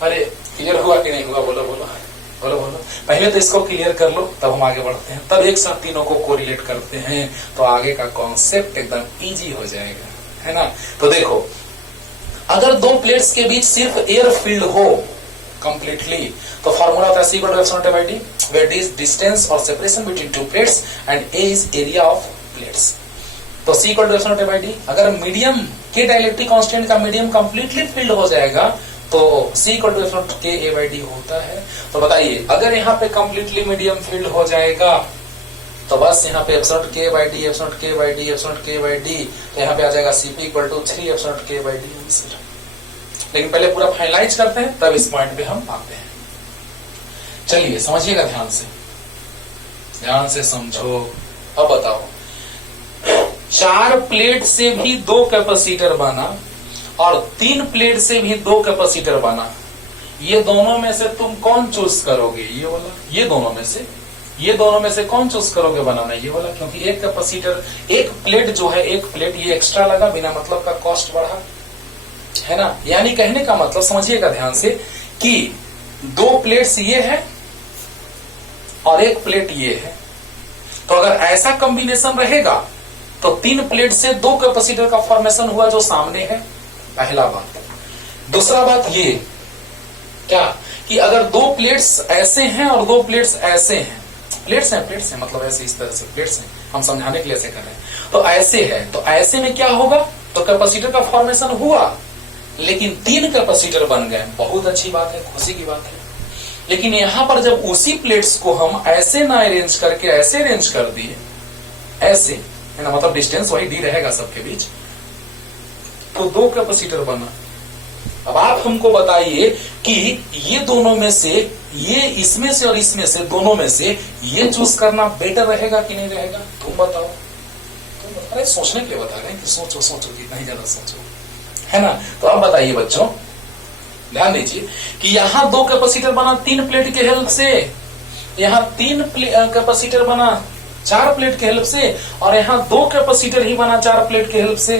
अरे क्लियर हुआ कि नहीं हुआ, बोलो बोलो बोलो बोलो। पहले तो इसको क्लियर कर लो, तब हम आगे बढ़ते हैं, तब एक साथ तीनों को कोरिलेट करते हैं, तो आगे का कॉन्सेप्ट एकदम इजी हो जाएगा, है ना। तो देखो, अगर दो प्लेट्स के बीच सिर्फ एयर फील्ड हो कंप्लीटली, तो फॉर्मूला होता है C = epsilon by d, where d is distance और separation between two plates and A is area of plates. तो C = एप्सिलॉन बाई डी, अगर मीडियम के डाइलेक्ट्रिक कांस्टेंट का मीडियम कंप्लीटली फील्ड हो जाएगा तो C = एप्सिलॉन के A बाई डी होता है। तो बताइए, अगर यहाँ पे कंप्लीटली मीडियम फील्ड हो जाएगा तो बस यहाँ पे एप्सिलॉन के बाई डी, एप्सिलॉन के बाई डी, एप्सिलॉन के बाई डी, तो यहाँ पे आ जाएगा Cp = 3 एप्सिलॉन के बाई डी आंसर। लेकिन पहले पूरा फाइनलाइज करते हैं, तब इस पॉइंट पे हम आते हैं। चलिए समझिएगा ध्यान से, ध्यान से समझो। अब बताओ, 4 प्लेट से भी 2 कैपेसिटर बना और 3 प्लेट से भी 2 कैपेसिटर बना, ये दोनों में से तुम कौन चूज करोगे, ये वाला, ये दोनों में से कौन चूज करोगे बनाना, ये वाला। क्योंकि एक कैपेसिटर, एक प्लेट जो है, एक प्लेट ये एक्स्ट्रा लगा, बिना मतलब का कॉस्ट बढ़ा, है ना। यानी कहने का मतलब समझिएगा ध्यान से कि 2 प्लेट्स ये है और एक प्लेट ये है, तो अगर ऐसा कॉम्बिनेशन रहेगा तो 3 प्लेट से 2 कैपेसिटर का फॉर्मेशन हुआ जो सामने है, पहला बात। दूसरा बात ये क्या कि अगर 2 प्लेट्स ऐसे हैं और 2 प्लेट्स ऐसे हैं, प्लेट्स हैं मतलब ऐसे, इस तरह से प्लेट्स हैं, हम समझाने के लिए ऐसे कर रहे हैं, तो ऐसे है, तो ऐसे में क्या होगा, तो कैपेसिटर का फॉर्मेशन हुआ लेकिन 3 कैपेसिटर बन गए, बहुत अच्छी बात है, खुशी की बात है। लेकिन यहां पर जब उसी प्लेट्स को हम ऐसे ना अरेंज करके ऐसे अरेंज कर दिए, ऐसे, है ना, मतलब डिस्टेंस वही डी रहेगा सबके बीच, तो 2 कैपेसिटर बना। अब आप हमको बताइए कि ये दोनों में से, ये इसमें से और इसमें से, दोनों में से ये चूज करना बेटर रहेगा कि नहीं रहेगा, तुम बताओ। तुम बता रहे, सोचने के लिए बता रहे हैं कि सोचो सोचो, कितना ही ज्यादा सोचो, है ना। तो अब बताइए बच्चों, ध्यान दीजिए कि यहां 2 कैपेसिटर बना 3 प्लेट के हेल्प से, यहां 3 कैपेसिटर बना 4 प्लेट के हेल्प से, और यहां 2 कैपेसिटर ही बना 4 प्लेट के हेल्प से।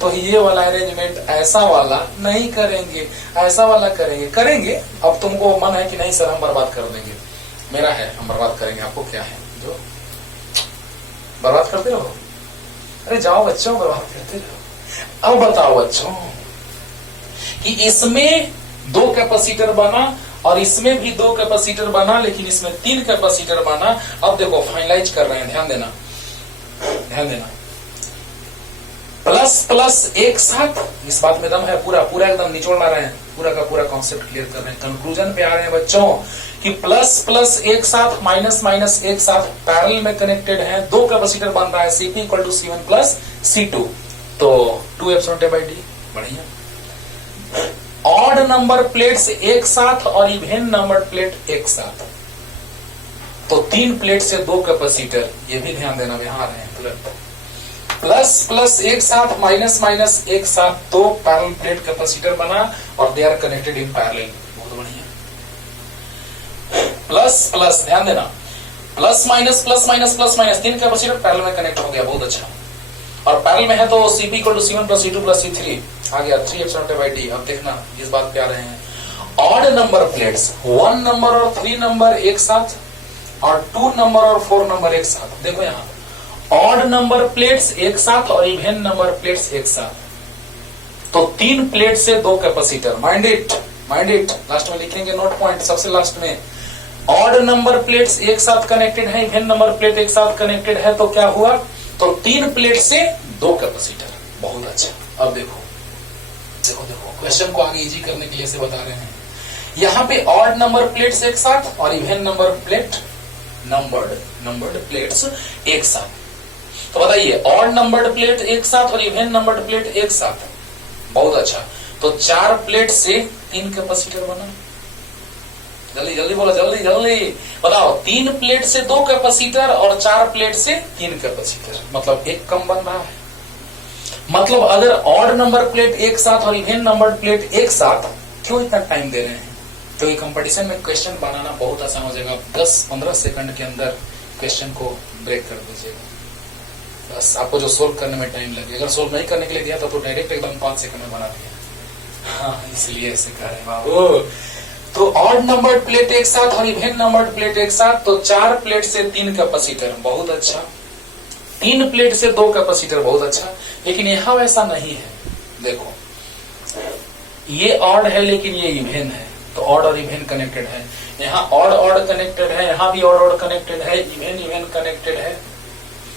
तो ये वाला अरेंजमेंट ऐसा वाला नहीं करेंगे, ऐसा वाला करेंगे। अब तुमको मन है कि नहीं सर हम बर्बाद कर देंगे, मेरा है, हम बर्बाद करेंगे, आपको क्या है, जो बर्बाद करते रहो। अरे जाओ बच्चों, बर्बाद करते रहो। अब बताओ बच्चों कि इसमें 2 कैपेसिटर बना और इसमें भी 2 कैपेसिटर बना, लेकिन इसमें 3 कैपेसिटर बना। अब देखो फाइनलाइज कर रहे हैं, ध्यान देना, ध्यान देना। प्लस प्लस एक साथ, इस बात में दम है, पूरा पूरा एकदम निचोड़ रहे हैं, पूरा का पूरा कॉन्सेप्ट क्लियर कर रहे हैं, कंक्लूजन पे आ रहे हैं बच्चों कि प्लस प्लस एक साथ, माइनस माइनस एक साथ पैरेलल में कनेक्टेड हैं, 2 कैपेसिटर बन रहा है, Cp = C1 + C2, तो 2 एप्सिलॉन बाई डी। बढ़िया। ऑड नंबर प्लेट्स एक साथ और इवेन नंबर प्लेट एक साथ, तो 3 प्लेट से 2 कैपेसिटर, ये भी ध्यान देना, यहां आ रहे हैं। प्लस प्लस एक साथ, माइनस माइनस एक साथ, 2 पैरेलल प्लेट कैपेसिटर बना और they are connected in parallel. बहुत बढ़िया। प्लस प्लस, ध्यान देना, plus minus plus minus plus minus, 3 capacitor parallel में कनेक्ट हो गया, बहुत अच्छा। और पैरेलल में है तो Cp = C1 + C2 + C3 आ गया, 3 एप्सिलॉन बाई डी। अब देखना, इस बात पे आ रहे हैं। ऑड नंबर प्लेट्स, 1 नंबर और 3 नंबर एक साथ, और 2 नंबर और 4 नंबर एक साथ। देखो यहाँ ऑड नंबर प्लेट्स एक साथ और इवेन नंबर प्लेट्स एक साथ, तो 3 प्लेट से 2 capacitor, mind it, mind it, last में लिखेंगे नोट पॉइंट सबसे लास्ट में। ऑड नंबर प्लेट्स एक साथ कनेक्टेड है, इवन नंबर प्लेट एक साथ कनेक्टेड है, तो क्या हुआ, तो 3 प्लेट से 2 कैपेसिटर। बहुत अच्छा। अब देखो देखो देखो क्वेश्चन को आगे इजी करने के लिए से बता रहे हैं। यहाँ पे ऑड नंबर प्लेट्स एक साथ और even number plate numbered plates एक साथ। तो बताइए, ऑड नंबर्ड प्लेट एक साथ और इवन नंबर्ड प्लेट एक साथ। बहुत अच्छा। तो 4 प्लेट से 3 कैपेसिटर बना। जल्दी जल्दी बोलो, जल्दी जल्दी बताओ। 3 प्लेट से 2 कैपेसिटर और 4 प्लेट से 3 कैपेसिटर, मतलब एक कम बन रहा है। मतलब अगर ऑड नंबर प्लेट एक साथ और इवन नंबर प्लेट एक साथ, क्यों इतना टाइम दे रहे हैं? तो ये कंपटीशन में क्वेश्चन बनाना बहुत आसान हो जाएगा। 10-15 सेकंड के अंदर क्वेश्चन को ब्रेक कर दीजिएगा। बस आपको जो सोल्व करने में टाइम लगे, अगर सोल्व नहीं करने के लिए दिया था तो डायरेक्ट एकदम 5 सेकंड में बना दिया। हाँ, इसलिए ऐसे कह रहे हैं बाबू। तो ऑड नंबर प्लेट एक साथ और इवन नंबर प्लेट एक साथ, तो 4 प्लेट से 3 कैपेसिटर। बहुत अच्छा। 3 प्लेट से 2 कैपेसिटर। बहुत अच्छा। लेकिन यहाँ वैसा नहीं है। देखो, ये ऑड है लेकिन ये इवन है, तो ऑड और इवन कनेक्टेड है। यहाँ ऑड ऑड कनेक्टेड है, यहाँ भी ऑड ऑड कनेक्टेड है, इवन इवन कनेक्टेड है।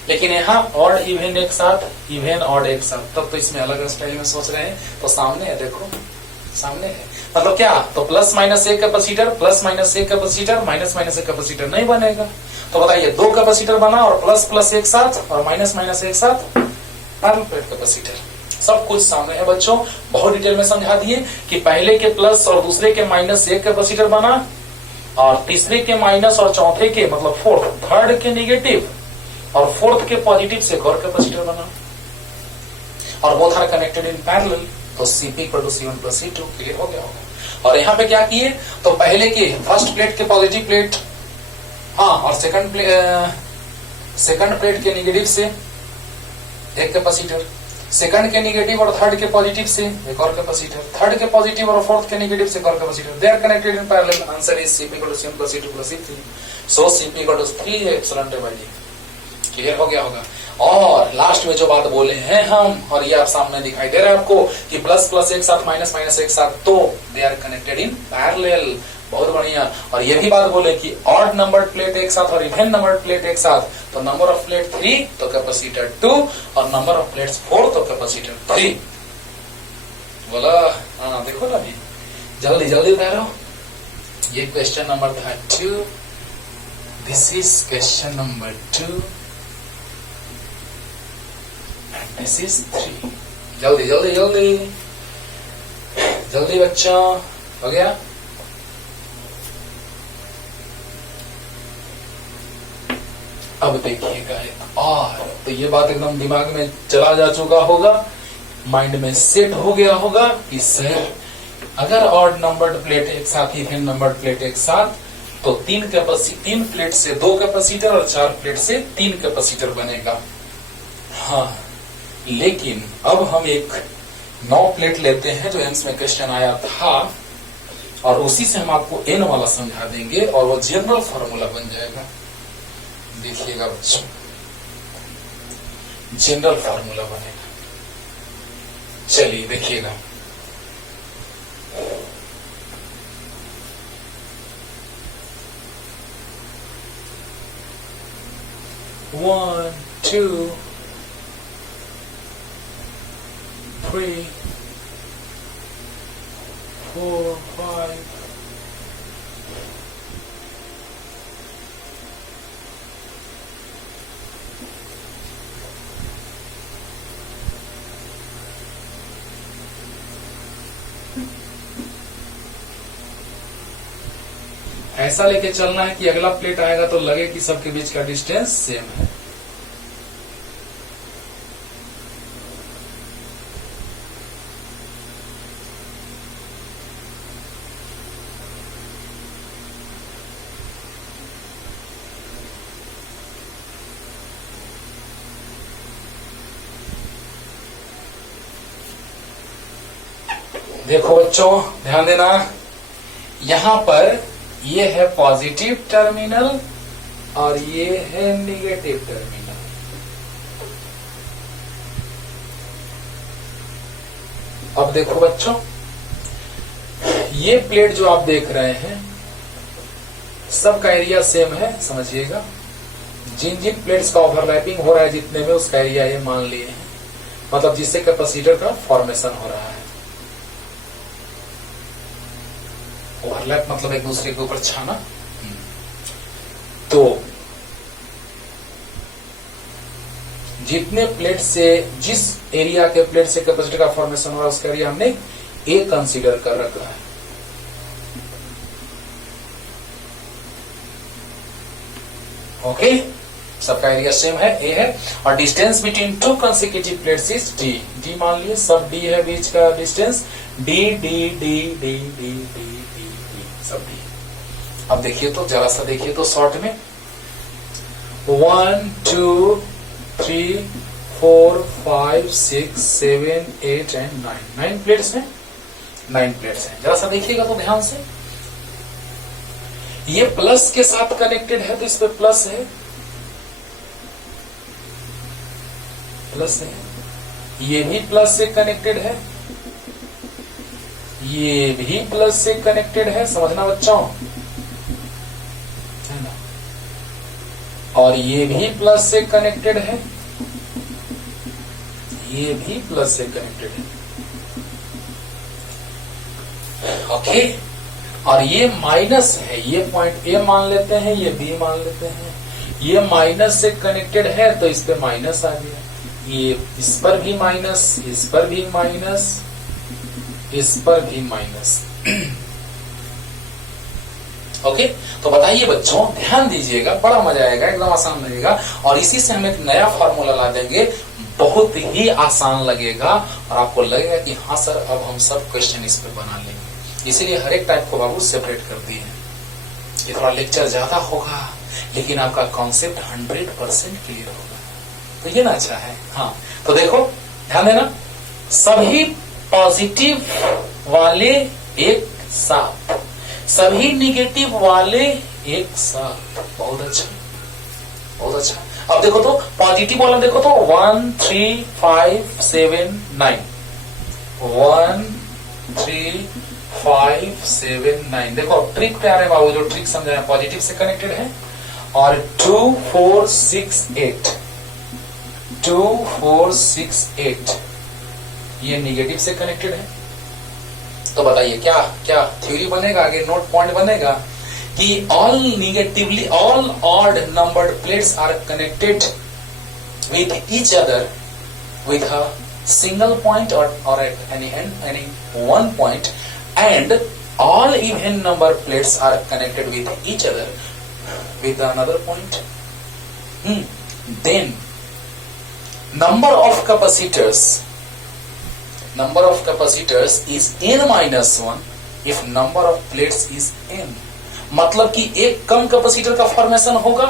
लेकिन यहाँ ऑड इवन एक साथ, इवन ऑड एक साथ, तब तो इसमें अलग स्टाइल में सोच रहे हैं। तो सामने है, देखो सामने है। मतलब क्या, तो प्लस माइनस एक कैपेसिटर, प्लस माइनस एक कैपेसिटर, माइनस माइनस एक कैपेसिटर नहीं बनेगा। तो बताइए, 2 कैपेसिटर बना और प्लस प्लस एक साथ और माइनस माइनस एक साथ, पैरेलल प्लेट कैपेसिटर। सब कुछ सामने है बच्चों। बहुत डिटेल में समझा दिए कि पहले के प्लस और दूसरे के माइनस एक कैपेसिटर बना, और तीसरे के माइनस और चौथे के मतलब फोर्थ, थर्ड के निगेटिव और फोर्थ के पॉजिटिव से एक और कैपेसिटर बना, और both are connected in parallel. तो Cp = C1 + C2 क्लियर हो गया होगा। और यहाँ पे क्या किए, तो पहले के फर्स्ट प्लेट के पॉजिटिव प्लेट, हाँ, और सेकंड प्लेट के निगेटिव से एक कैपेसिटर, सेकंड के निगेटिव और थर्ड के पॉजिटिव से एक और कैपेसिटर, थर्ड के पॉजिटिव और फोर्थ के निगेटिव से एक और capacitor. They are connected in parallel. Answer is Cp = C1 + C2 + C3। So Cp = 3ε/G। Clear हो गया होगा। और लास्ट में जो बात बोले हैं हम, और ये आप सामने दिखाई दे रहा है आपको कि प्लस प्लस एक साथ, माइनस माइनस एक साथ, तो they are connected in parallel. बहुत बढ़िया। और ये भी बात बोले कि ऑड नंबर प्लेट एक साथ और इवन नंबर प्लेट एक साथ, तो नंबर ऑफ प्लेट 3 तो कैपेसिटर 2, और नंबर ऑफ प्लेट्स 4 तो कैपेसिटर 3। बोला? हाँ, देखो ना अभी जल्दी जल्दी बता रहा हूं। ये क्वेश्चन नंबर था 2। This is question number 2 and this is 3। जल्दी जल्दी जल्दी जल्दी बच्चों, हो गया? अब देखिएगा, और तो ये बात एकदम दिमाग में चला जा चुका होगा, माइंड में सेट हो गया होगा कि सर अगर ऑड नंबर्ड प्लेट एक साथ, इवन नंबर्ड प्लेट एक साथ, तो 3 प्लेट से 2 कैपेसिटर और 4 प्लेट से 3 कैपेसिटर बनेगा। हाँ, लेकिन अब हम एक 9 प्लेट लेते हैं जो एंस में क्वेश्चन आया था, और उसी से हम आपको n वाला समझा देंगे और वो जनरल फॉर्मूला बन जाएगा। देखिएगा बच्चों, जनरल फॉर्मूला बनेगा। चलिए देखिएगा। One, 2, 3, 4, 5, ऐसा लेके चलना है कि अगला प्लेट आएगा तो लगे कि सबके बीच का डिस्टेंस सेम है। देखो बच्चों, ध्यान देना, यहां पर ये है पॉजिटिव टर्मिनल और ये है नेगेटिव टर्मिनल। अब देखो बच्चों, ये प्लेट जो आप देख रहे हैं सबका एरिया सेम है, समझिएगा। जिन जिन प्लेट्स का ओवरलैपिंग हो रहा है जितने में, उसका एरिया ये मान लिए हैं, मतलब जिससे कैपेसिटर का फॉर्मेशन हो रहा है। ओवरलैप मतलब एक दूसरे के ऊपर छाना। तो जितने प्लेट से, जिस एरिया के प्लेट से कैपेसिटर का फॉर्मेशन हो रहा है उसका एरिया हमने ए कंसीडर कर रखा है। ओके, सबका एरिया सेम है, ए है। और distance between two consecutive plates is D. D मान लिए, सब डी है बीच का distance, D D D D D D D D सब डी। अब देखिए तो, जरा सा देखिए तो शॉर्ट में, 1 2 3 4 5 6 7 8 एंड 9 प्लेट्स हैं, 9 प्लेट्स हैं। जरा सा देखिएगा तो ध्यान से, ये प्लस के साथ कनेक्टेड है तो इस पे प्लस है, प्लस है। ये भी प्लस से कनेक्टेड है, ये भी प्लस से कनेक्टेड है, समझना बच्चों, है ना। और ये भी प्लस से कनेक्टेड है, ये भी प्लस से कनेक्टेड है। ओके, और ये माइनस है, ये पॉइंट ए मान लेते हैं, ये बी मान लेते हैं। ये माइनस से कनेक्टेड है तो इस पे माइनस आ गया, ये इस पर भी माइनस, इस पर भी माइनस, इस पर भी माइनस। ओके, तो बताइए बच्चों, ध्यान दीजिएगा, बड़ा मजा आएगा, एकदम आसान लगेगा। और इसी से हम एक नया फॉर्मूला ला देंगे, बहुत ही आसान लगेगा और आपको लगेगा कि हाँ सर अब हम सब क्वेश्चन इस पे बना लेंगे। इसीलिए हर एक टाइप को बाबू सेपरेट कर दिए हैं। ये थोड़ा लेक्चर ज्यादा होगा लेकिन आपका कॉन्सेप्ट 100% क्लियर होगा, तो ये ना अच्छा है। हाँ, तो देखो ध्यान देना, सभी पॉजिटिव वाले एक साथ, सभी निगेटिव वाले एक साथ। बहुत अच्छा, बहुत अच्छा। अब देखो तो पॉजिटिव वाला देखो तो 1 3 5 7 9, 1 3 5 7 9। देखो ट्रिक पे आ रहे हैं बाबू, जो ट्रिक समझ रहे हैं, पॉजिटिव से कनेक्टेड है। और 2 4 6 8, 2 4 6 8 ये निगेटिव से कनेक्टेड है। तो बताइए क्या क्या थ्योरी बनेगा, आगे नोट पॉइंट बनेगा कि all negatively, all odd numbered plates are connected with each other with a single point or at any end, any one point, and all even number plates are connected with each other with another point. Then number of capacitors is n minus 1 if number of plates is n. मतलब कि एक कम capacitor का formation होगा,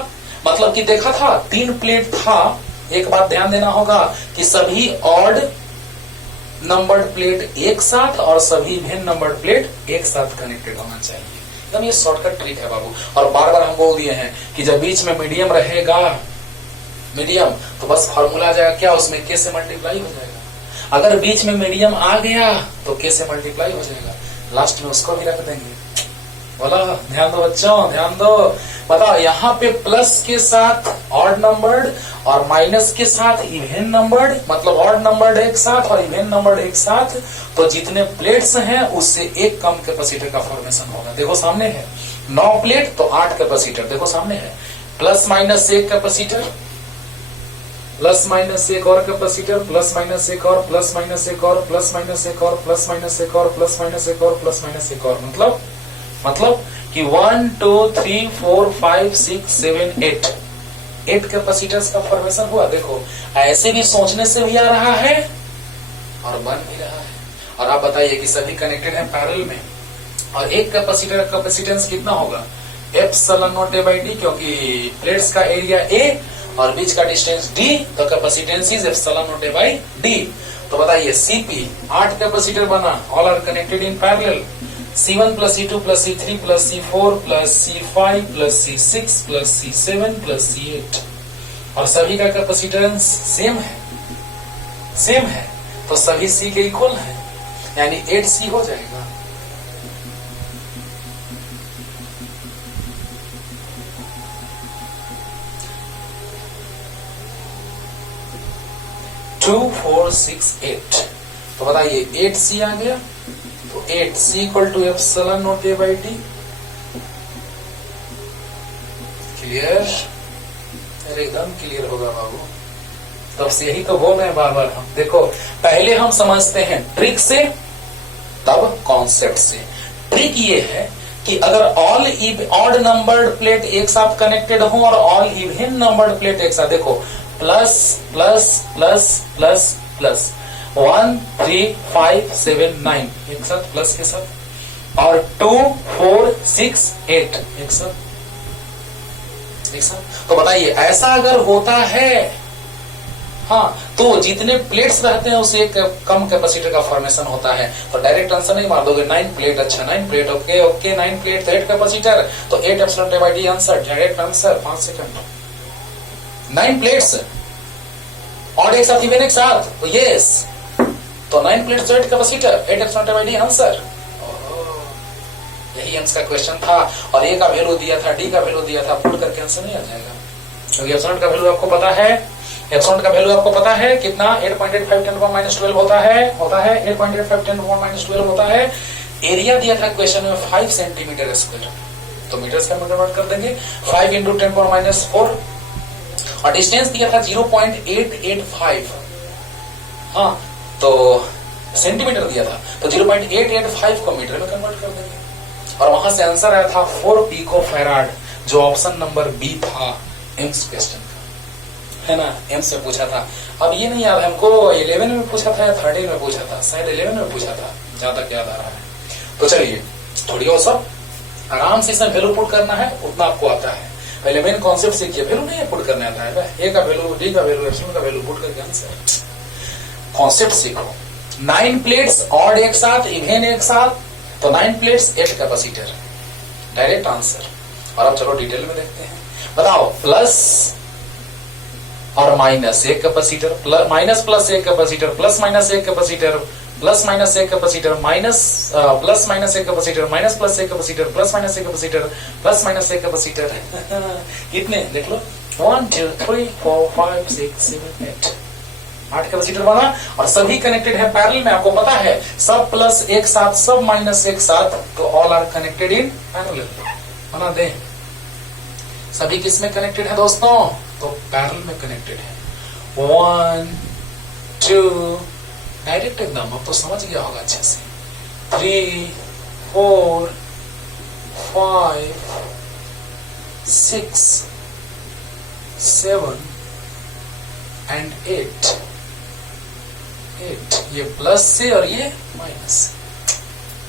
मतलब कि देखा था 3 plate था। एक बात ध्यान देना होगा कि सभी ऑड नंबर्ड प्लेट एक साथ और सभी इवन नंबर्ड प्लेट एक साथ कनेक्टेड होना चाहिए। एकदम ये शॉर्टकट ट्रिक है बाबू। और बार बार हम बोल दिए हैं कि जब बीच में मीडियम रहेगा, मीडियम, तो बस फॉर्मूला आ जाएगा क्या, उसमें के से मल्टीप्लाई हो जाएगा। अगर बीच में मीडियम आ गया तो के से मल्टीप्लाई हो जाएगा, लास्ट में उसको भी रख देंगे। बोला, ध्यान दो बच्चों, ध्यान दो। बताओ यहाँ पे प्लस के साथ ऑड नंबर्ड और माइनस के साथ इवन नंबर्ड, मतलब ऑड नंबर्ड एक साथ और इवन नंबर्ड एक साथ, तो जितने प्लेट्स हैं उससे एक कम कैपेसिटर का फॉर्मेशन होगा। देखो सामने है 9 प्लेट तो 8 कैपेसिटर, देखो सामने है। प्लस माइनस एक कैपेसिटर, प्लस माइनस एक और कैपेसिटर, प्लस माइनस एक और, प्लस माइनस एक और, प्लस माइनस एक और, प्लस माइनस एक और, प्लस माइनस एक और, प्लस माइनस एक और, मतलब कि 1 2 3 4 5 6 7 8 कैपेसिटर्स का फॉर्मेशन हुआ। देखो ऐसे भी सोचने से भी आ रहा है और बन भी रहा है। और आप बताइए कि सभी कनेक्टेड हैं पैरेलल में, और एक कैपेसिटर का कैपेसिटेंस कितना होगा, epsilon naught A by D, क्योंकि प्लेट्स का एरिया ए और बीच का डिस्टेंस डी, तो capacitance is epsilon naught A by D. तो बताइए सीपी 8 कैपेसिटर बना, all are connected in parallel. C1 plus C2 plus C3 plus C4 plus C5 plus C6 plus C7 plus C8, और सभी का capacitance same है, तो सभी C के इक्वल है, यानी 8C हो जाएगा। 2 4 6 8, तो बताइए 8c आ गया, तो 8c equal to epsilon naught A by D. Clear? अरे एकदम क्लियर होगा बाबू, तब से यही तो बोल रहे हैं बार बार हम। देखो पहले हम समझते हैं ट्रिक से, तब कॉन्सेप्ट से। ट्रिक ये है कि अगर ऑल ऑड नंबर्ड प्लेट एक साथ कनेक्टेड हो और ऑल इवन नंबर्ड प्लेट एक साथ, देखो plus plus plus plus plus 1 3 5 7 9 एक साथ प्लस के साथ, और 2 4 6 8 एक साथ। तो बताइए ऐसा अगर होता है, हाँ, तो जितने प्लेट्स रहते हैं उसे एक कम कैपेसिटर का फॉर्मेशन होता है। तो डायरेक्ट आंसर नहीं मार दोगे, 9 प्लेट, अच्छा 9 प्लेट, ओके ओके 9 प्लेट तो 8 कैपेसिटर, तो 8 epsilon T by D answer, direct answer 5 second. 9 plates और एक साथ इवन एक साथ, तो यस, तो 9 plates 8 capacitor, 8 epsilon T by D answer. यही एम्स का क्वेश्चन था, और ए का वैल्यू दिया था, डी का वैल्यू दिया था, पुट करके आंसर नहीं आ जाएगा, क्योंकि एप्सिलॉन का वैल्यू आपको पता है, एप्सिलॉन का वैल्यू आपको पता है कितना, 8.85 10 to the minus 12 होता है 8.85 10 to the minus 12 होता है। एरिया दिया था क्वेश्चन में 5 सेंटीमीटर स्क्वायर, तो मीटर स्क्वायर में कन्वर्ट कर देंगे, 5 into 10 to the minus 4, और डिस्टेंस दिया था 0.885, हाँ तो सेंटीमीटर दिया था, तो 0.885 को मीटर में कन्वर्ट कर देंगे, और वहां से आंसर आया था 4 पिको फैराड, जो ऑप्शन नंबर बी था एम्स क्वेश्चन का, है ना, एम्स में पूछा था। अब ये नहीं याद हमको 11 में पूछा था या 13 में पूछा था, शायद 11 में पूछा था, जहां तक याद आ रहा है। तो चलिए थोड़ी और सब आराम से इसमें वैल्यू पुट करना है, उतना आपको आता है। पहले मेन कॉन्सेप्ट सीखिए, वैल्यू नहीं पुट करने आता है, ए का वैल्यू, डी का वैल्यू, एप्सिलॉन का वैल्यू पुट करके आंसर। कॉन्सेप्ट सीखो। 9 प्लेट्स ऑड एक साथ, इवन एक साथ, तो 9 प्लेट्स 8 कैपेसिटर, डायरेक्ट आंसर। और अब चलो डिटेल में देखते हैं, बताओ प्लस और माइनस एक कैपेसिटर, माइनस प्लस एक कैपेसिटर, प्लस माइनस एक कैपेसिटर, प्लस माइनस एक कैपेसिटर, माइनस प्लस माइनस एक कैपेसिटर, माइनस प्लस एक कैपेसिटर, प्लस माइनस एक कैपेसिटर, प्लस माइनस एक कैपेसिटर। कितने देख लो, 1 2 3 4 5 6 7 8, 8 कैपेसिटर बना, और सभी कनेक्टेड है पैरेलल में, आपको पता है सब प्लस एक साथ, सब माइनस एक साथ, तो all are connected in parallel. बना दे, सभी किस में कनेक्टेड है दोस्तों, तो पैरेलल में कनेक्टेड है। 1 2, डायरेक्ट एकदम, अब तो समझ गया होगा अच्छे से, 3 4 5 6 7 एंड 8, ये प्लस से और ये माइनस से,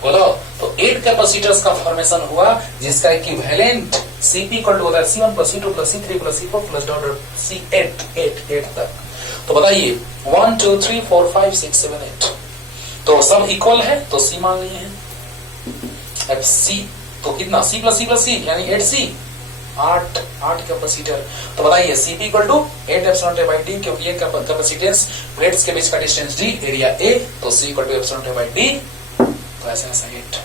बोलो तो 8 कैपेसिटर्स का फॉर्मेशन हुआ, जिसका इक्विवेलेंट Cp इक्वल टू होता है C1 plus C2 plus C3 plus C4 plus dot C8 8 तक। तो बताइए 1 2 3 4 5 6 7 8, तो सब इक्वल है, तो C मान लिए हैं। अब C तो कितना, C plus C plus C यानी 8C, 8 कैपेसिटर। तो बताइए Cp equal to 8 epsilon T by D, क्योंकि ये कैपेसिटेंस प्लेट्स के बीच का डिस्टेंस D, एरिया A, तो C equal to epsilon T by D, तो ऐसा 8।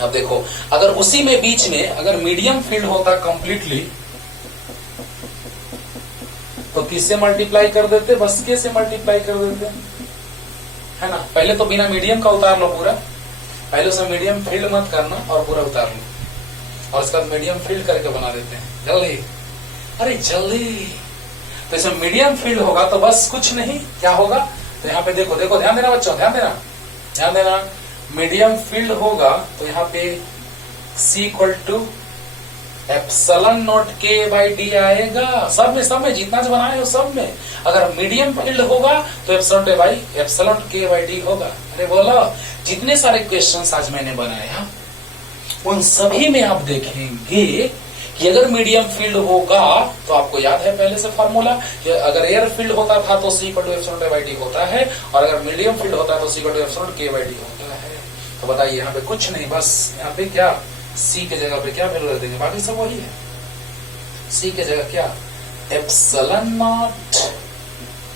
अब देखो अगर उसी में बीच में अगर मीडियम फील्ड होता कंप्लीटली, तो किससे मल्टीप्लाई कर देते, बस के से मल्टीप्लाई कर देते, है ना। पहले तो बिना मीडियम का उतार लो पूरा, पहले उसे मीडियम फील्ड मत करना और पूरा उतार लो, और उसके बाद मीडियम फील्ड करके बना देते हैं जल्दी, अरे जल्दी। तो इसमें मीडियम फील्ड होगा तो बस कुछ नहीं, क्या होगा, तो यहाँ पे देखो देखो, ध्यान देना बच्चों, ध्यान देना, मीडियम फील्ड होगा तो यहाँ पे C equal to epsilon naught K by D आएगा, सब में जितना जो बनाए हो सब में। अगर मीडियम फील्ड होगा तो एप्सिलॉन K बाई डी होगा। अरे बोलो, जितने सारे क्वेश्चंस आज मैंने बनाए उन सभी में आप देखेंगे कि अगर मीडियम फील्ड होगा तो आपको याद है पहले से फॉर्मूला, अगर एयर फील्ड होता था तो C equal to epsilon by D होता है, और अगर मीडियम फील्ड होता है तो C equal to epsilon K by D होता है। तो बताइए यहाँ पे कुछ नहीं, बस यहाँ पे क्या C के जगह पे क्या वैल्यू रख देंगे, बाकी सब वही है। C के जगह क्या, epsilon naught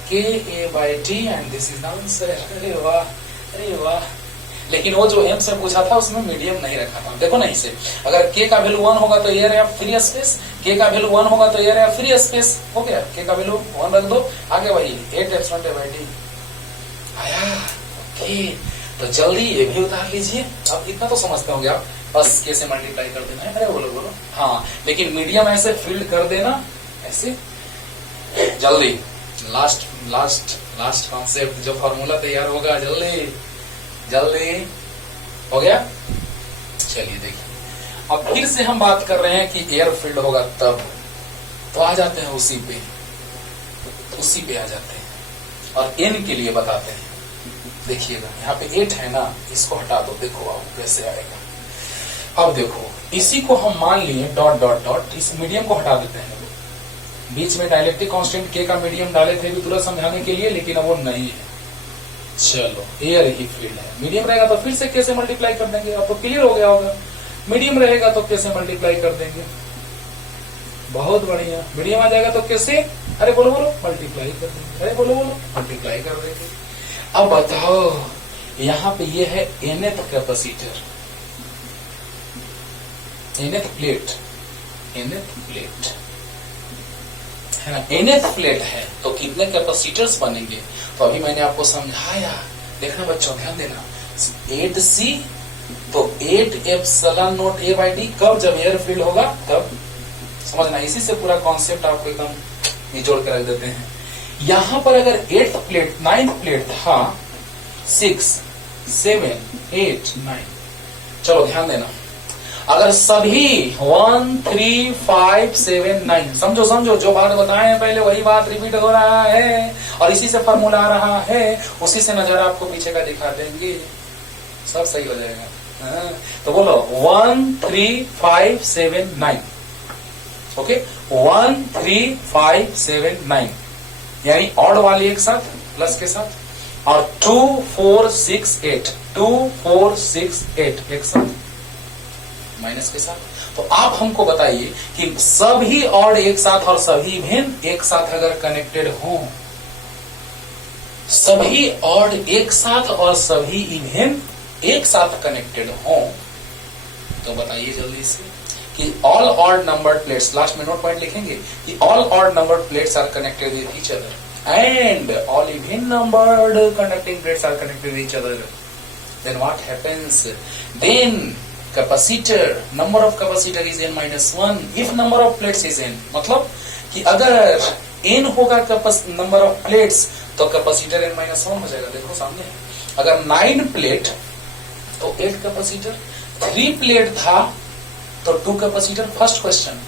K A by D, and this is answer. अरे वाह, लेकिन वो जो एम से पूछा था उसमें मीडियम नहीं रखा था। देखो ना इसे, अगर के का वैल्यू 1 होगा तो एयर या फ्री स्पेस, के का वैल्यू 1 होगा तो एयर या फ्री स्पेस हो गया, के का वैल्यू 1 रख दो, आगे वही 8 एप्सिलॉन बाय डी आया। ओके, तो जल्दी ये भी उतार लीजिए। अब इतना तो समझते होंगे आप, बस के से मल्टीप्लाई कर देना है। अरे बोलो बोलो, हाँ, लेकिन मीडियम ऐसे फील्ड कर देना ऐसे जल्दी। लास्ट लास्ट लास्ट कॉन्सेप्ट, जो फॉर्मूला तैयार होगा, जल्दी जल्दी हो गया। चलिए देखिए, अब फिर से हम बात कर रहे हैं कि एयर फील्ड होगा तब, तो आ जाते हैं उसी पे आ जाते हैं और एन के लिए बताते हैं। देखिएगा यहाँ पे 8 है ना, इसको हटा दो, देखो आप कैसे आएगा। अब देखो, इसी को हम मान लिए डॉट डॉट डॉट, इस मीडियम को हटा देते हैं। बीच में डायलेक्ट्रिक कांस्टेंट के का मीडियम डाले थे भी तुरंत समझाने के लिए, लेकिन अब वो नहीं है। चलो, एयर ही फील्ड है, मीडियम रहेगा तो फिर से के से मल्टीप्लाई कर देंगे। अब तो क्लियर हो गया होगा, मीडियम रहेगा तो के से मल्टीप्लाई कर देंगे। बहुत बढ़िया, मीडियम आ जाएगा तो कैसे, अरे बोलो बोलो मल्टीप्लाई कर देंगे, अरे बोलो बोलो मल्टीप्लाई कर देंगे। अब बताओ, यहाँ पे ये है nth कैपेसिटर, nth प्लेट है ना, nth प्लेट है तो कितने कैपेसिटर्स बनेंगे। तो अभी मैंने आपको समझाया, देखना बच्चों ध्यान देना, 8c तो 8 epsilon not a by D, कब, जब एयर फील्ड होगा तब। समझना, इसी से पूरा कॉन्सेप्ट आपको एकदम निचोड़ के रख देते हैं। यहां पर अगर 8th प्लेट 9th प्लेट था, 6 7 8 9, चलो ध्यान देना, अगर सभी 1 3 5 7 9, समझो समझो, जो बात बताए हैं पहले वही बात रिपीट हो रहा है और इसी से फॉर्मूला आ रहा है, उसी से नजर आपको पीछे का दिखा देंगे, सब सही हो जाएगा। तो बोलो 1 3 5 7 9, ओके, 1 3 5 7 9, यानी ऑड वाली एक साथ प्लस के साथ, और 2 4 6 8, 2 4 6 8 एक साथ माइनस के साथ। तो आप हमको बताइए कि सभी ऑड एक साथ और सभी भिन्न एक साथ अगर कनेक्टेड हो, सभी ऑड एक साथ और सभी इवन एक साथ कनेक्टेड हो, तो बताइए जल्दी से कि all odd numbered plates, last में नोट पॉइंट लिखेंगे कि all odd numbered plates are connected with each other and all even numbered conducting plates are connected with each other, then what happens, then capacitor, number of capacitor is n-1 if number of plates is n, मतलब कि अगर n होगा number of plates तो capacitor n-1 हो जाएगा। देखो सामने, अगर 9 प्लेट तो 8 कैपेसिटर, 3 प्लेट था तो 2 कैपेसिटर, फर्स्ट क्वेश्चन,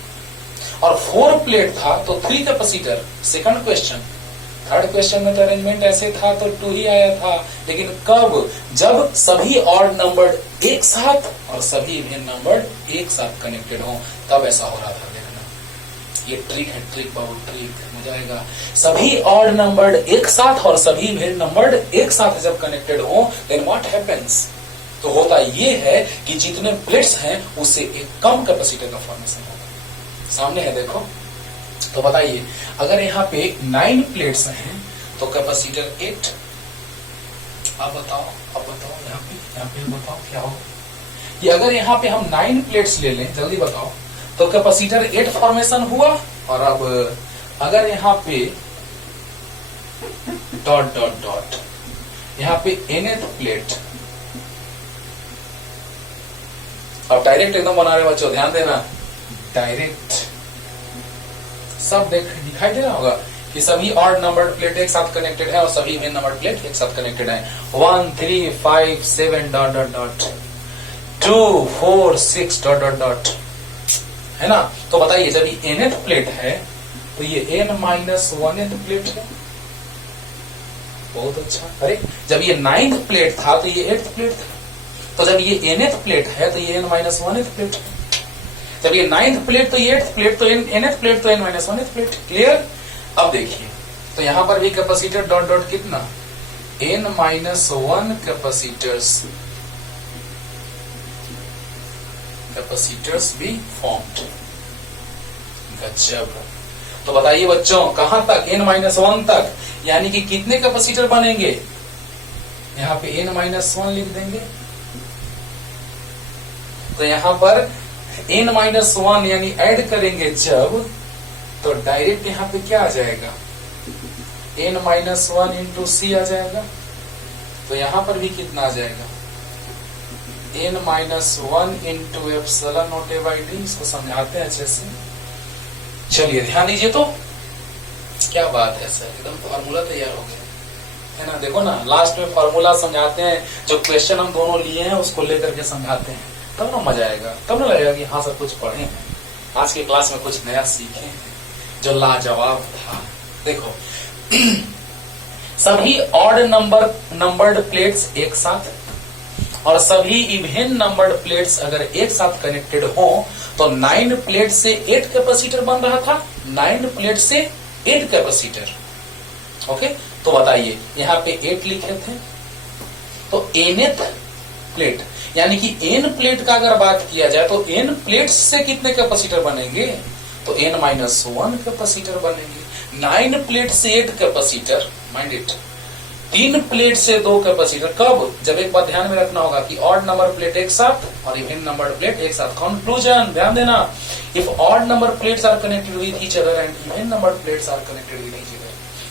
और 4 प्लेट था तो 3 capacitor, second question. Third question में तो अरेंजमेंट ऐसे था तो 2 ही आया था, लेकिन कब, जब सभी ऑड नंबर्ड एक साथ और सभी इवन नंबर्ड एक साथ कनेक्टेड हो, तब ऐसा हो रहा था। देखना, ये ट्रिक है, ट्रिक बाबू ट्रिक हो जाएगा। सभी ऑड नंबर्ड एक साथ और सभी इवन नंबर्ड एक साथ जब कनेक्टेड हो, देन व्हाट हैपेंस, तो होता ये है कि जितने प्लेट्स हैं उससे एक कम कैपेसिटर का फॉर्मेशन होगा। सामने है देखो, तो बताइए, अगर यहाँ पे 9 प्लेट्स हैं तो कैपेसिटर 8, अब बताओ यहाँ पे बताओ क्या होगा, कि अगर यहाँ पे हम 9 प्लेट्स ले लें, जल्दी बताओ, तो कैपेसिटर 8 फॉर्मेशन हुआ। और अब अगर यहाँ पे डॉट डॉट डॉट, यहाँ पे nth प्लेट, अब डायरेक्ट एकदम बना रहे बच्चों, ध्यान देना, डायरेक्ट सब दिखाई दे रहा होगा कि सभी ऑड नंबर्ड प्लेट एक साथ कनेक्टेड है और सभी इवन नंबर्ड प्लेट एक साथ कनेक्टेड है। 1 3 5 7 dot dot dot, 2 4 6 dot dot dot, है ना। तो बताइए, जब ये nth प्लेट है तो ये n-1th प्लेट है, बहुत अच्छा। अरे जब ये 9th प्लेट था तो ये 8th प्लेट था, तो जब ये nth प्लेट है तो ये n-1th प्लेट है, जब ये 9th प्लेट तो ये 8th प्लेट, तो nth प्लेट तो n-1th प्लेट। क्लियर। अब देखिए, तो यहां पर भी कैपेसिटर डॉट डॉट कितना, n-1 कैपेसिटर्स भी फॉर्म्ड। गजब। तो बताइए बच्चों, कहां तक, n-1 तक, यानी कि कितने कैपेसिटर बनेंगे, यहाँ पे n-1 लिख देंगे तो यहाँ पर n-1 यानी ऐड करेंगे जब, तो डायरेक्ट यहाँ पे क्या आ जाएगा, n-1 इंटू सी आ जाएगा। तो यहाँ पर भी कितना आ जाएगा, n-1 into epsilon naught A by D. इसको समझाते हैं अच्छे से, चलिए ध्यान दीजिए। तो क्या बात है सर, एकदम फॉर्मूला तैयार हो गया है ना। देखो ना, लास्ट में फॉर्मूला समझाते हैं, जो क्वेश्चन हम दोनों लिए हैं उसको लेकर के समझाते हैं, तब ना मजा आएगा, तब ना लगेगा कि हाँ सर कुछ पढ़े हैं, आज की क्लास में कुछ नया सीखे हैं जो लाजवाब था। देखो सभी ऑड नंबर्ड प्लेट्स एक साथ और सभी इवन नंबर्ड प्लेट्स अगर एक साथ कनेक्टेड हो तो 9 प्लेट से 8 कैपेसिटर बन रहा था, 9 प्लेट से 8 कैपेसिटर। ओके, तो बताइए यहाँ पे 8 लिखे थे, तो nth प्लेट यानी कि n प्लेट का अगर बात किया जाए तो n प्लेट्स से कितने कैपेसिटर बनेंगे, तो n-1 कैपेसिटर बनेंगे। 9 प्लेट से 8 कैपेसिटर, माइंड इट, 3 प्लेट से 2 कैपेसिटर। कब, जब एक बात ध्यान में रखना होगा कि ऑड नंबर प्लेट एक साथ और इवन नंबर प्लेट एक साथ। कंक्लूजन ध्यान देना, if odd number plates are connected with each other and even number plates are connected with each other,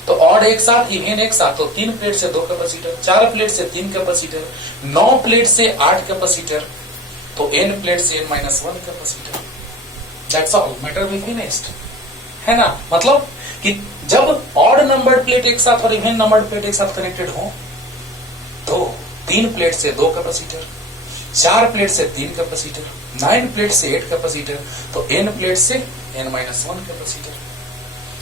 तो ऑड एक साथ इवन एक साथ, तो 3 प्लेट से 2 कैपेसिटर, 4 प्लेट से 3 कैपेसिटर, 9 प्लेट से 8 कैपेसिटर, तो n प्लेट से n-1 capacitor. That's all, matter be finished, है ना। मतलब कि जब ऑड नंबर प्लेट एक साथ और इवन नंबर प्लेट एक साथ कनेक्टेड हो तो 3 प्लेट से 2 कैपेसिटर, 4 प्लेट से 3 कैपेसिटर, 9 प्लेट से 8 कैपेसिटर, तो n प्लेट से n-1 कैपेसिटर।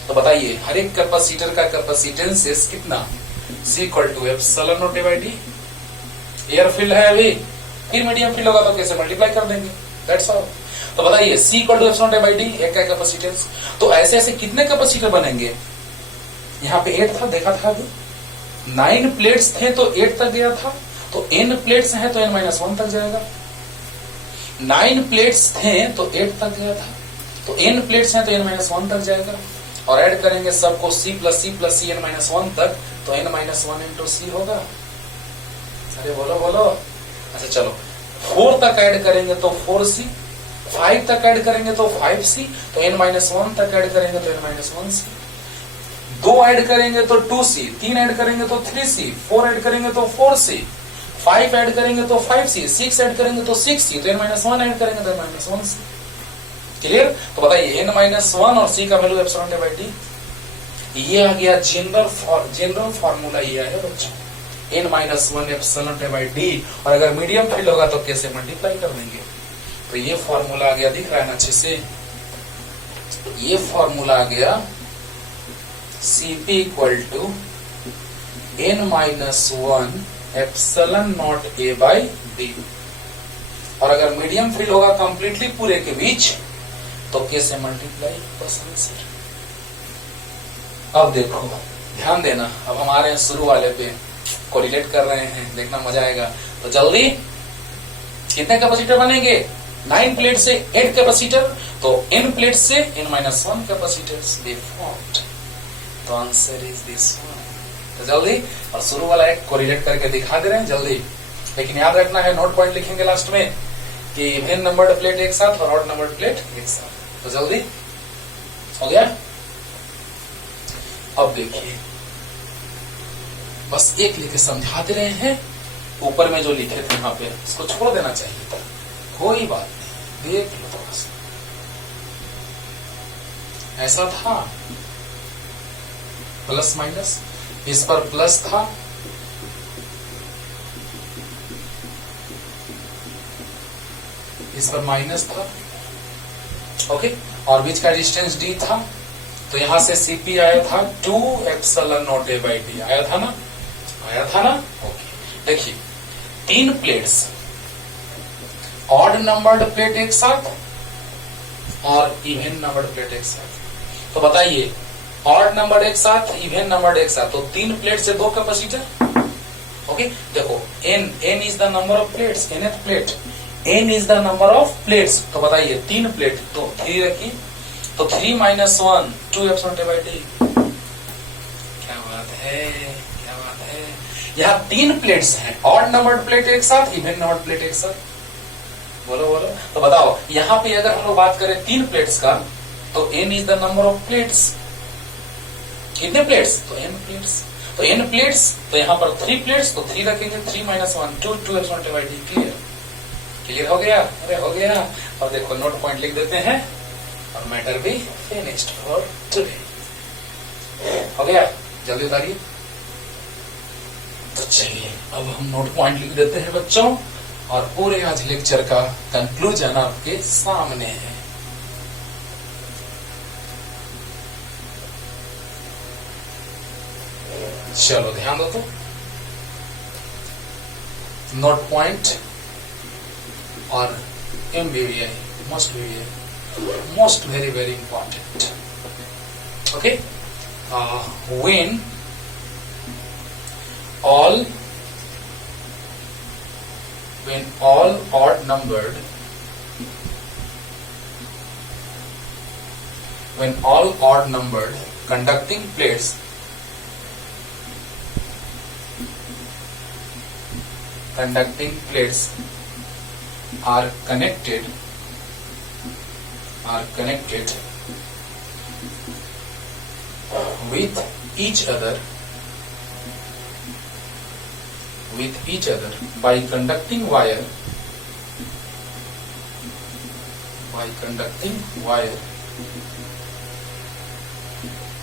तो बताइए हर एक कैपेसिटर का कैपेसिटेंस कितना, C = epsilon naught by D. Air field है अभी, फिर मीडियम फील्ड होगा तो कैसे मल्टीप्लाई कर देंगे, दैट्स ऑल। तो बताइए C = epsilon naught by D एक का कैपेसिटेंस, तो ऐसे ऐसे कितने कैपेसिटर बनेंगे। यहाँ पे 8 था, देखा था अभी, 9 प्लेट्स थे तो 8 तक गया था, तो n प्लेट्स हैं तो n-1 तक जाएगा। 9 प्लेट्स थे तो 8 तक गया था, तो n प्लेट्स हैं तो n-1 तक जाएगा, और ऐड करेंगे सबको C + C + C n-1 तक, तो n-1 इंटू C होगा। अरे बोलो बोलो, अच्छा चलो 4 तक ऐड करेंगे तो 4C, 5 तक ऐड करेंगे तो 5C, तो n-1 तक ऐड करेंगे तो n-1C, 2 ऐड करेंगे तो 2C, 3 ऐड करेंगे तो 3C, 4 ऐड करेंगे तो 4C, 5 ऐड करेंगे तो 5C, 6 ऐड करेंगे तो 6C, तो n-1 ऐड करेंगे तो n-1C। क्लियर। तो बताइए n-1 और C का वैल्यू एप्सिलॉन बाई डी, ये आ गया जनरल फार्मूला, ये है बच्चों, n-1 एप्सिलॉन बाई डी। और अगर मीडियम फील्ड होगा तो कैसे मल्टीप्लाई कर देंगे, तो ये फार्मूला आ गया, दिख रहा है ना अच्छे से, ये फार्मूला आ गया Cp = n-1 epsilon not a by D. और अगर मीडियम फील्ड होगा कंप्लीटली पूरे के बीच तो कैसे मल्टीप्लाई, बस आंसर। अब देखो ध्यान देना, अब हमारे शुरू वाले पे कोरिलेट कर रहे हैं, देखना मजा आएगा। तो जल्दी कितने कैपेसिटर बनेंगे, 9 प्लेट से 8 कैपेसिटर, तो n प्लेट से n-1 कैपेसिटर्स बी फॉर्म्ड, तो आंसर इज दिस वन। तो जल्दी, और शुरू वाला एक कोरिलेट करके दिखा दे रहे हैं जल्दी, लेकिन याद रखना है, नोट पॉइंट लिखेंगे लास्ट में कि इवन नंबर्ड प्लेट एक साथ और ऑड नंबर्ड प्लेट एक साथ। तो जल्दी हो गया। अब देखिए बस एक लिखे समझा दे रहे हैं, ऊपर में जो लिखे थे वहां पे इसको छोड़ देना चाहिए था, कोई बात नहीं, देख लो थोड़ा सा। ऐसा था प्लस माइनस, इस पर प्लस था, इस पर माइनस था, ओके, और बीच का डिस्टेंस d था, तो यहां से Cp आया था 2 epsilon not a by D, आया था ना, आया था ना, ओके। देखिए 3 प्लेट्स, ऑड नंबर्ड प्लेट एक साथ और इवन नंबर्ड प्लेट एक साथ। तो बताइए ऑड नंबर एक साथ, इवन नंबर एक साथ, तो 3 प्लेट से 2 कैपेसिटर, ओके। देखो n is the number of plates, nth plate, n is the number of plates, तो बताइए 3 प्लेट, तो 3 रखी, तो 3 - 1 2 एप्सिलॉन बाई डी। क्या बात है, क्या बात है। यहाँ 3 प्लेट्स हैं, ऑड नंबर्ड प्लेट एक साथ, इवन नंबर्ड प्लेट एक साथ, बोलो बोलो। तो बताओ यहाँ पे अगर हम लोग बात करें 3 प्लेट्स का, तो n is the number of plates. कितने प्लेट्स? तो n प्लेट्स। तो n प्लेट्स, तो यहाँ पर 3 प्लेट्स, तो 3 रखेंगे, 3 - 1 2 2x / क्लियर। क्लियर हो गया? अरे हो गया। और देखो नोट पॉइंट लिख देते हैं और मैटर भी फिनिश्ड फॉर टुडे। हो गया? जल्दी उतारिए। तो चलिए अब हम नोट पॉइंट लिख देते हैं बच्चों, और पूरे आज लेक्चर का कंक्लूजन आपके सामने है। चलो ध्यान दो। तो नोट पॉइंट और MBVI most very important. Okay, when all odd numbered conducting plates are connected with each other by conducting wire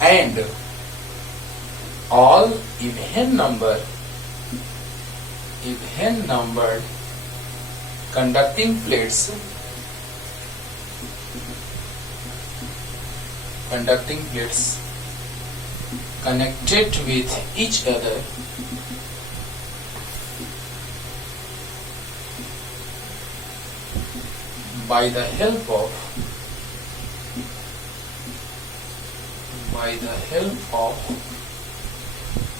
and all even numbered conducting plates connected with each other by the help of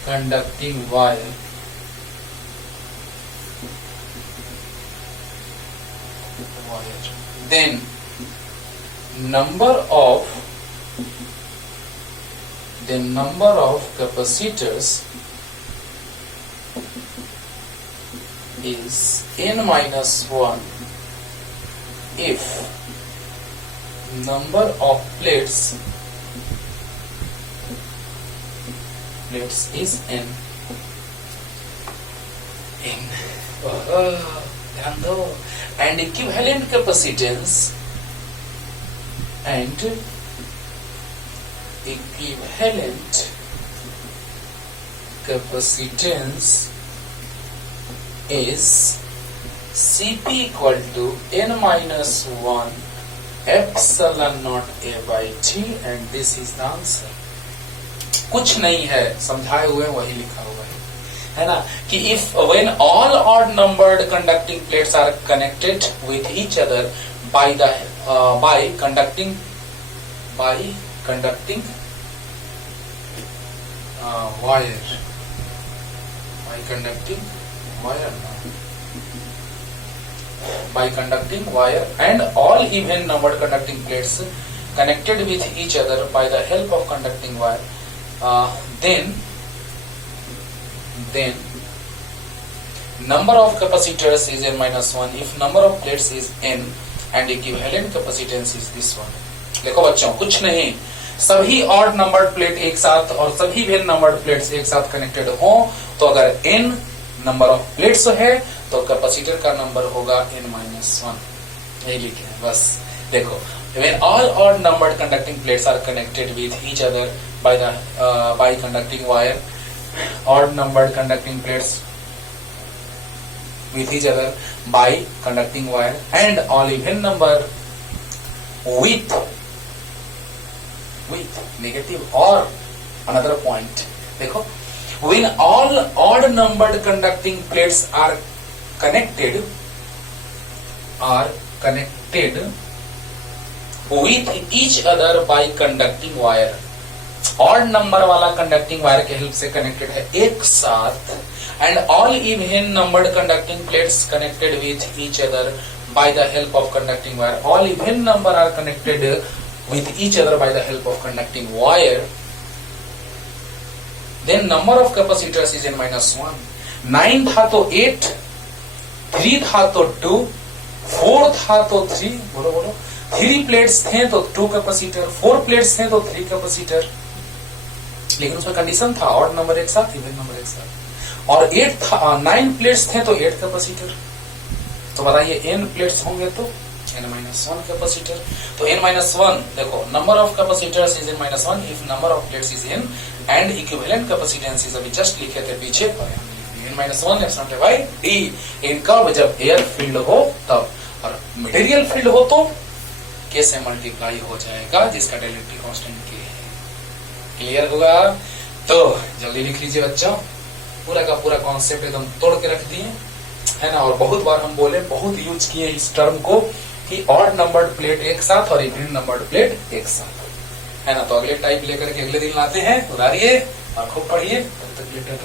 conducting wire then number of capacitors is n-1 if number of plates is n. ध्यान दो। and equivalent capacitance is Cp equal to n-1 epsilon naught A by T, and this is the answer. कुछ नहीं है, समझाए हुए वही लिखा हुआ है ना, कि if when all odd numbered conducting plates are connected with each other by conducting wire and all even numbered conducting plates connected with each other by the help of conducting wire, then number of capacitors is n-1 if number of plates is n and equivalent capacitance is this one. देखो बच्चों, कुछ नहीं, सभी odd numbered plate एक साथ और सभी even numbered plates एक साथ कनेक्टेड हो, तो अगर n नंबर ऑफ प्लेट्स है तो कैपेसिटर का नंबर होगा n-1। यही लिखे हैं बस। देखो, when all odd numbered conducting plates are connected with each other by conducting wire, odd numbered conducting plates with each other by conducting wire and all even number with negative or another point. देखो, when all odd numbered conducting plates are connected with each other by conducting wire, odd number वाला conducting wire के help से connected है एक साथ, and all even numbered conducting plates connected with each other by the help of conducting wire, all even number are connected with each other by the help of conducting wire, then number of capacitors is n-1। 9 था तो 8, 3 था तो 2, 4 था तो 3, बोलो बोलो, 3 plates थे तो 2 कैपेसिटर, 4 प्लेट्स थे तो 3 कैपेसिटर, लेकिन उसमें कंडीशन था ऑड नंबर एक साथ, इवन नंबर एक साथ। और 9 प्लेट्स थे तो 8 कैपेसिटर। तो बताइए n प्लेट्स होंगे तो n-1 कैपेसिटर। तो n-1 देखो, number of capacitors is n-1 if number of plates is n and equivalent capacitance is, अभी जस्ट लिखे थे पीछे, n-1 एब्सेंट बाय d। इन कब, जब एयर फील्ड हो तब, और मटेरियल फील्ड हो तो k से मल्टीप्लाई हो जाएगा, जिसका डायलेक्ट्रिक कांस्टेंट k है। क्लियर होगा? तो जल्दी लिख लीजिए बच्चों, पूरा का पूरा कॉन्सेप्ट एकदम तोड़ के रख दिए, है ना। और बहुत बार हम बोले, बहुत यूज किए इस टर्म को कि ऑड नंबर्ड प्लेट एक साथ और इवन नंबर्ड प्लेट एक साथ, है ना। तो अगले टाइप लेकर के अगले दिन लाते हैं, उतारिए और खूब पढ़िए, तब तक लेटर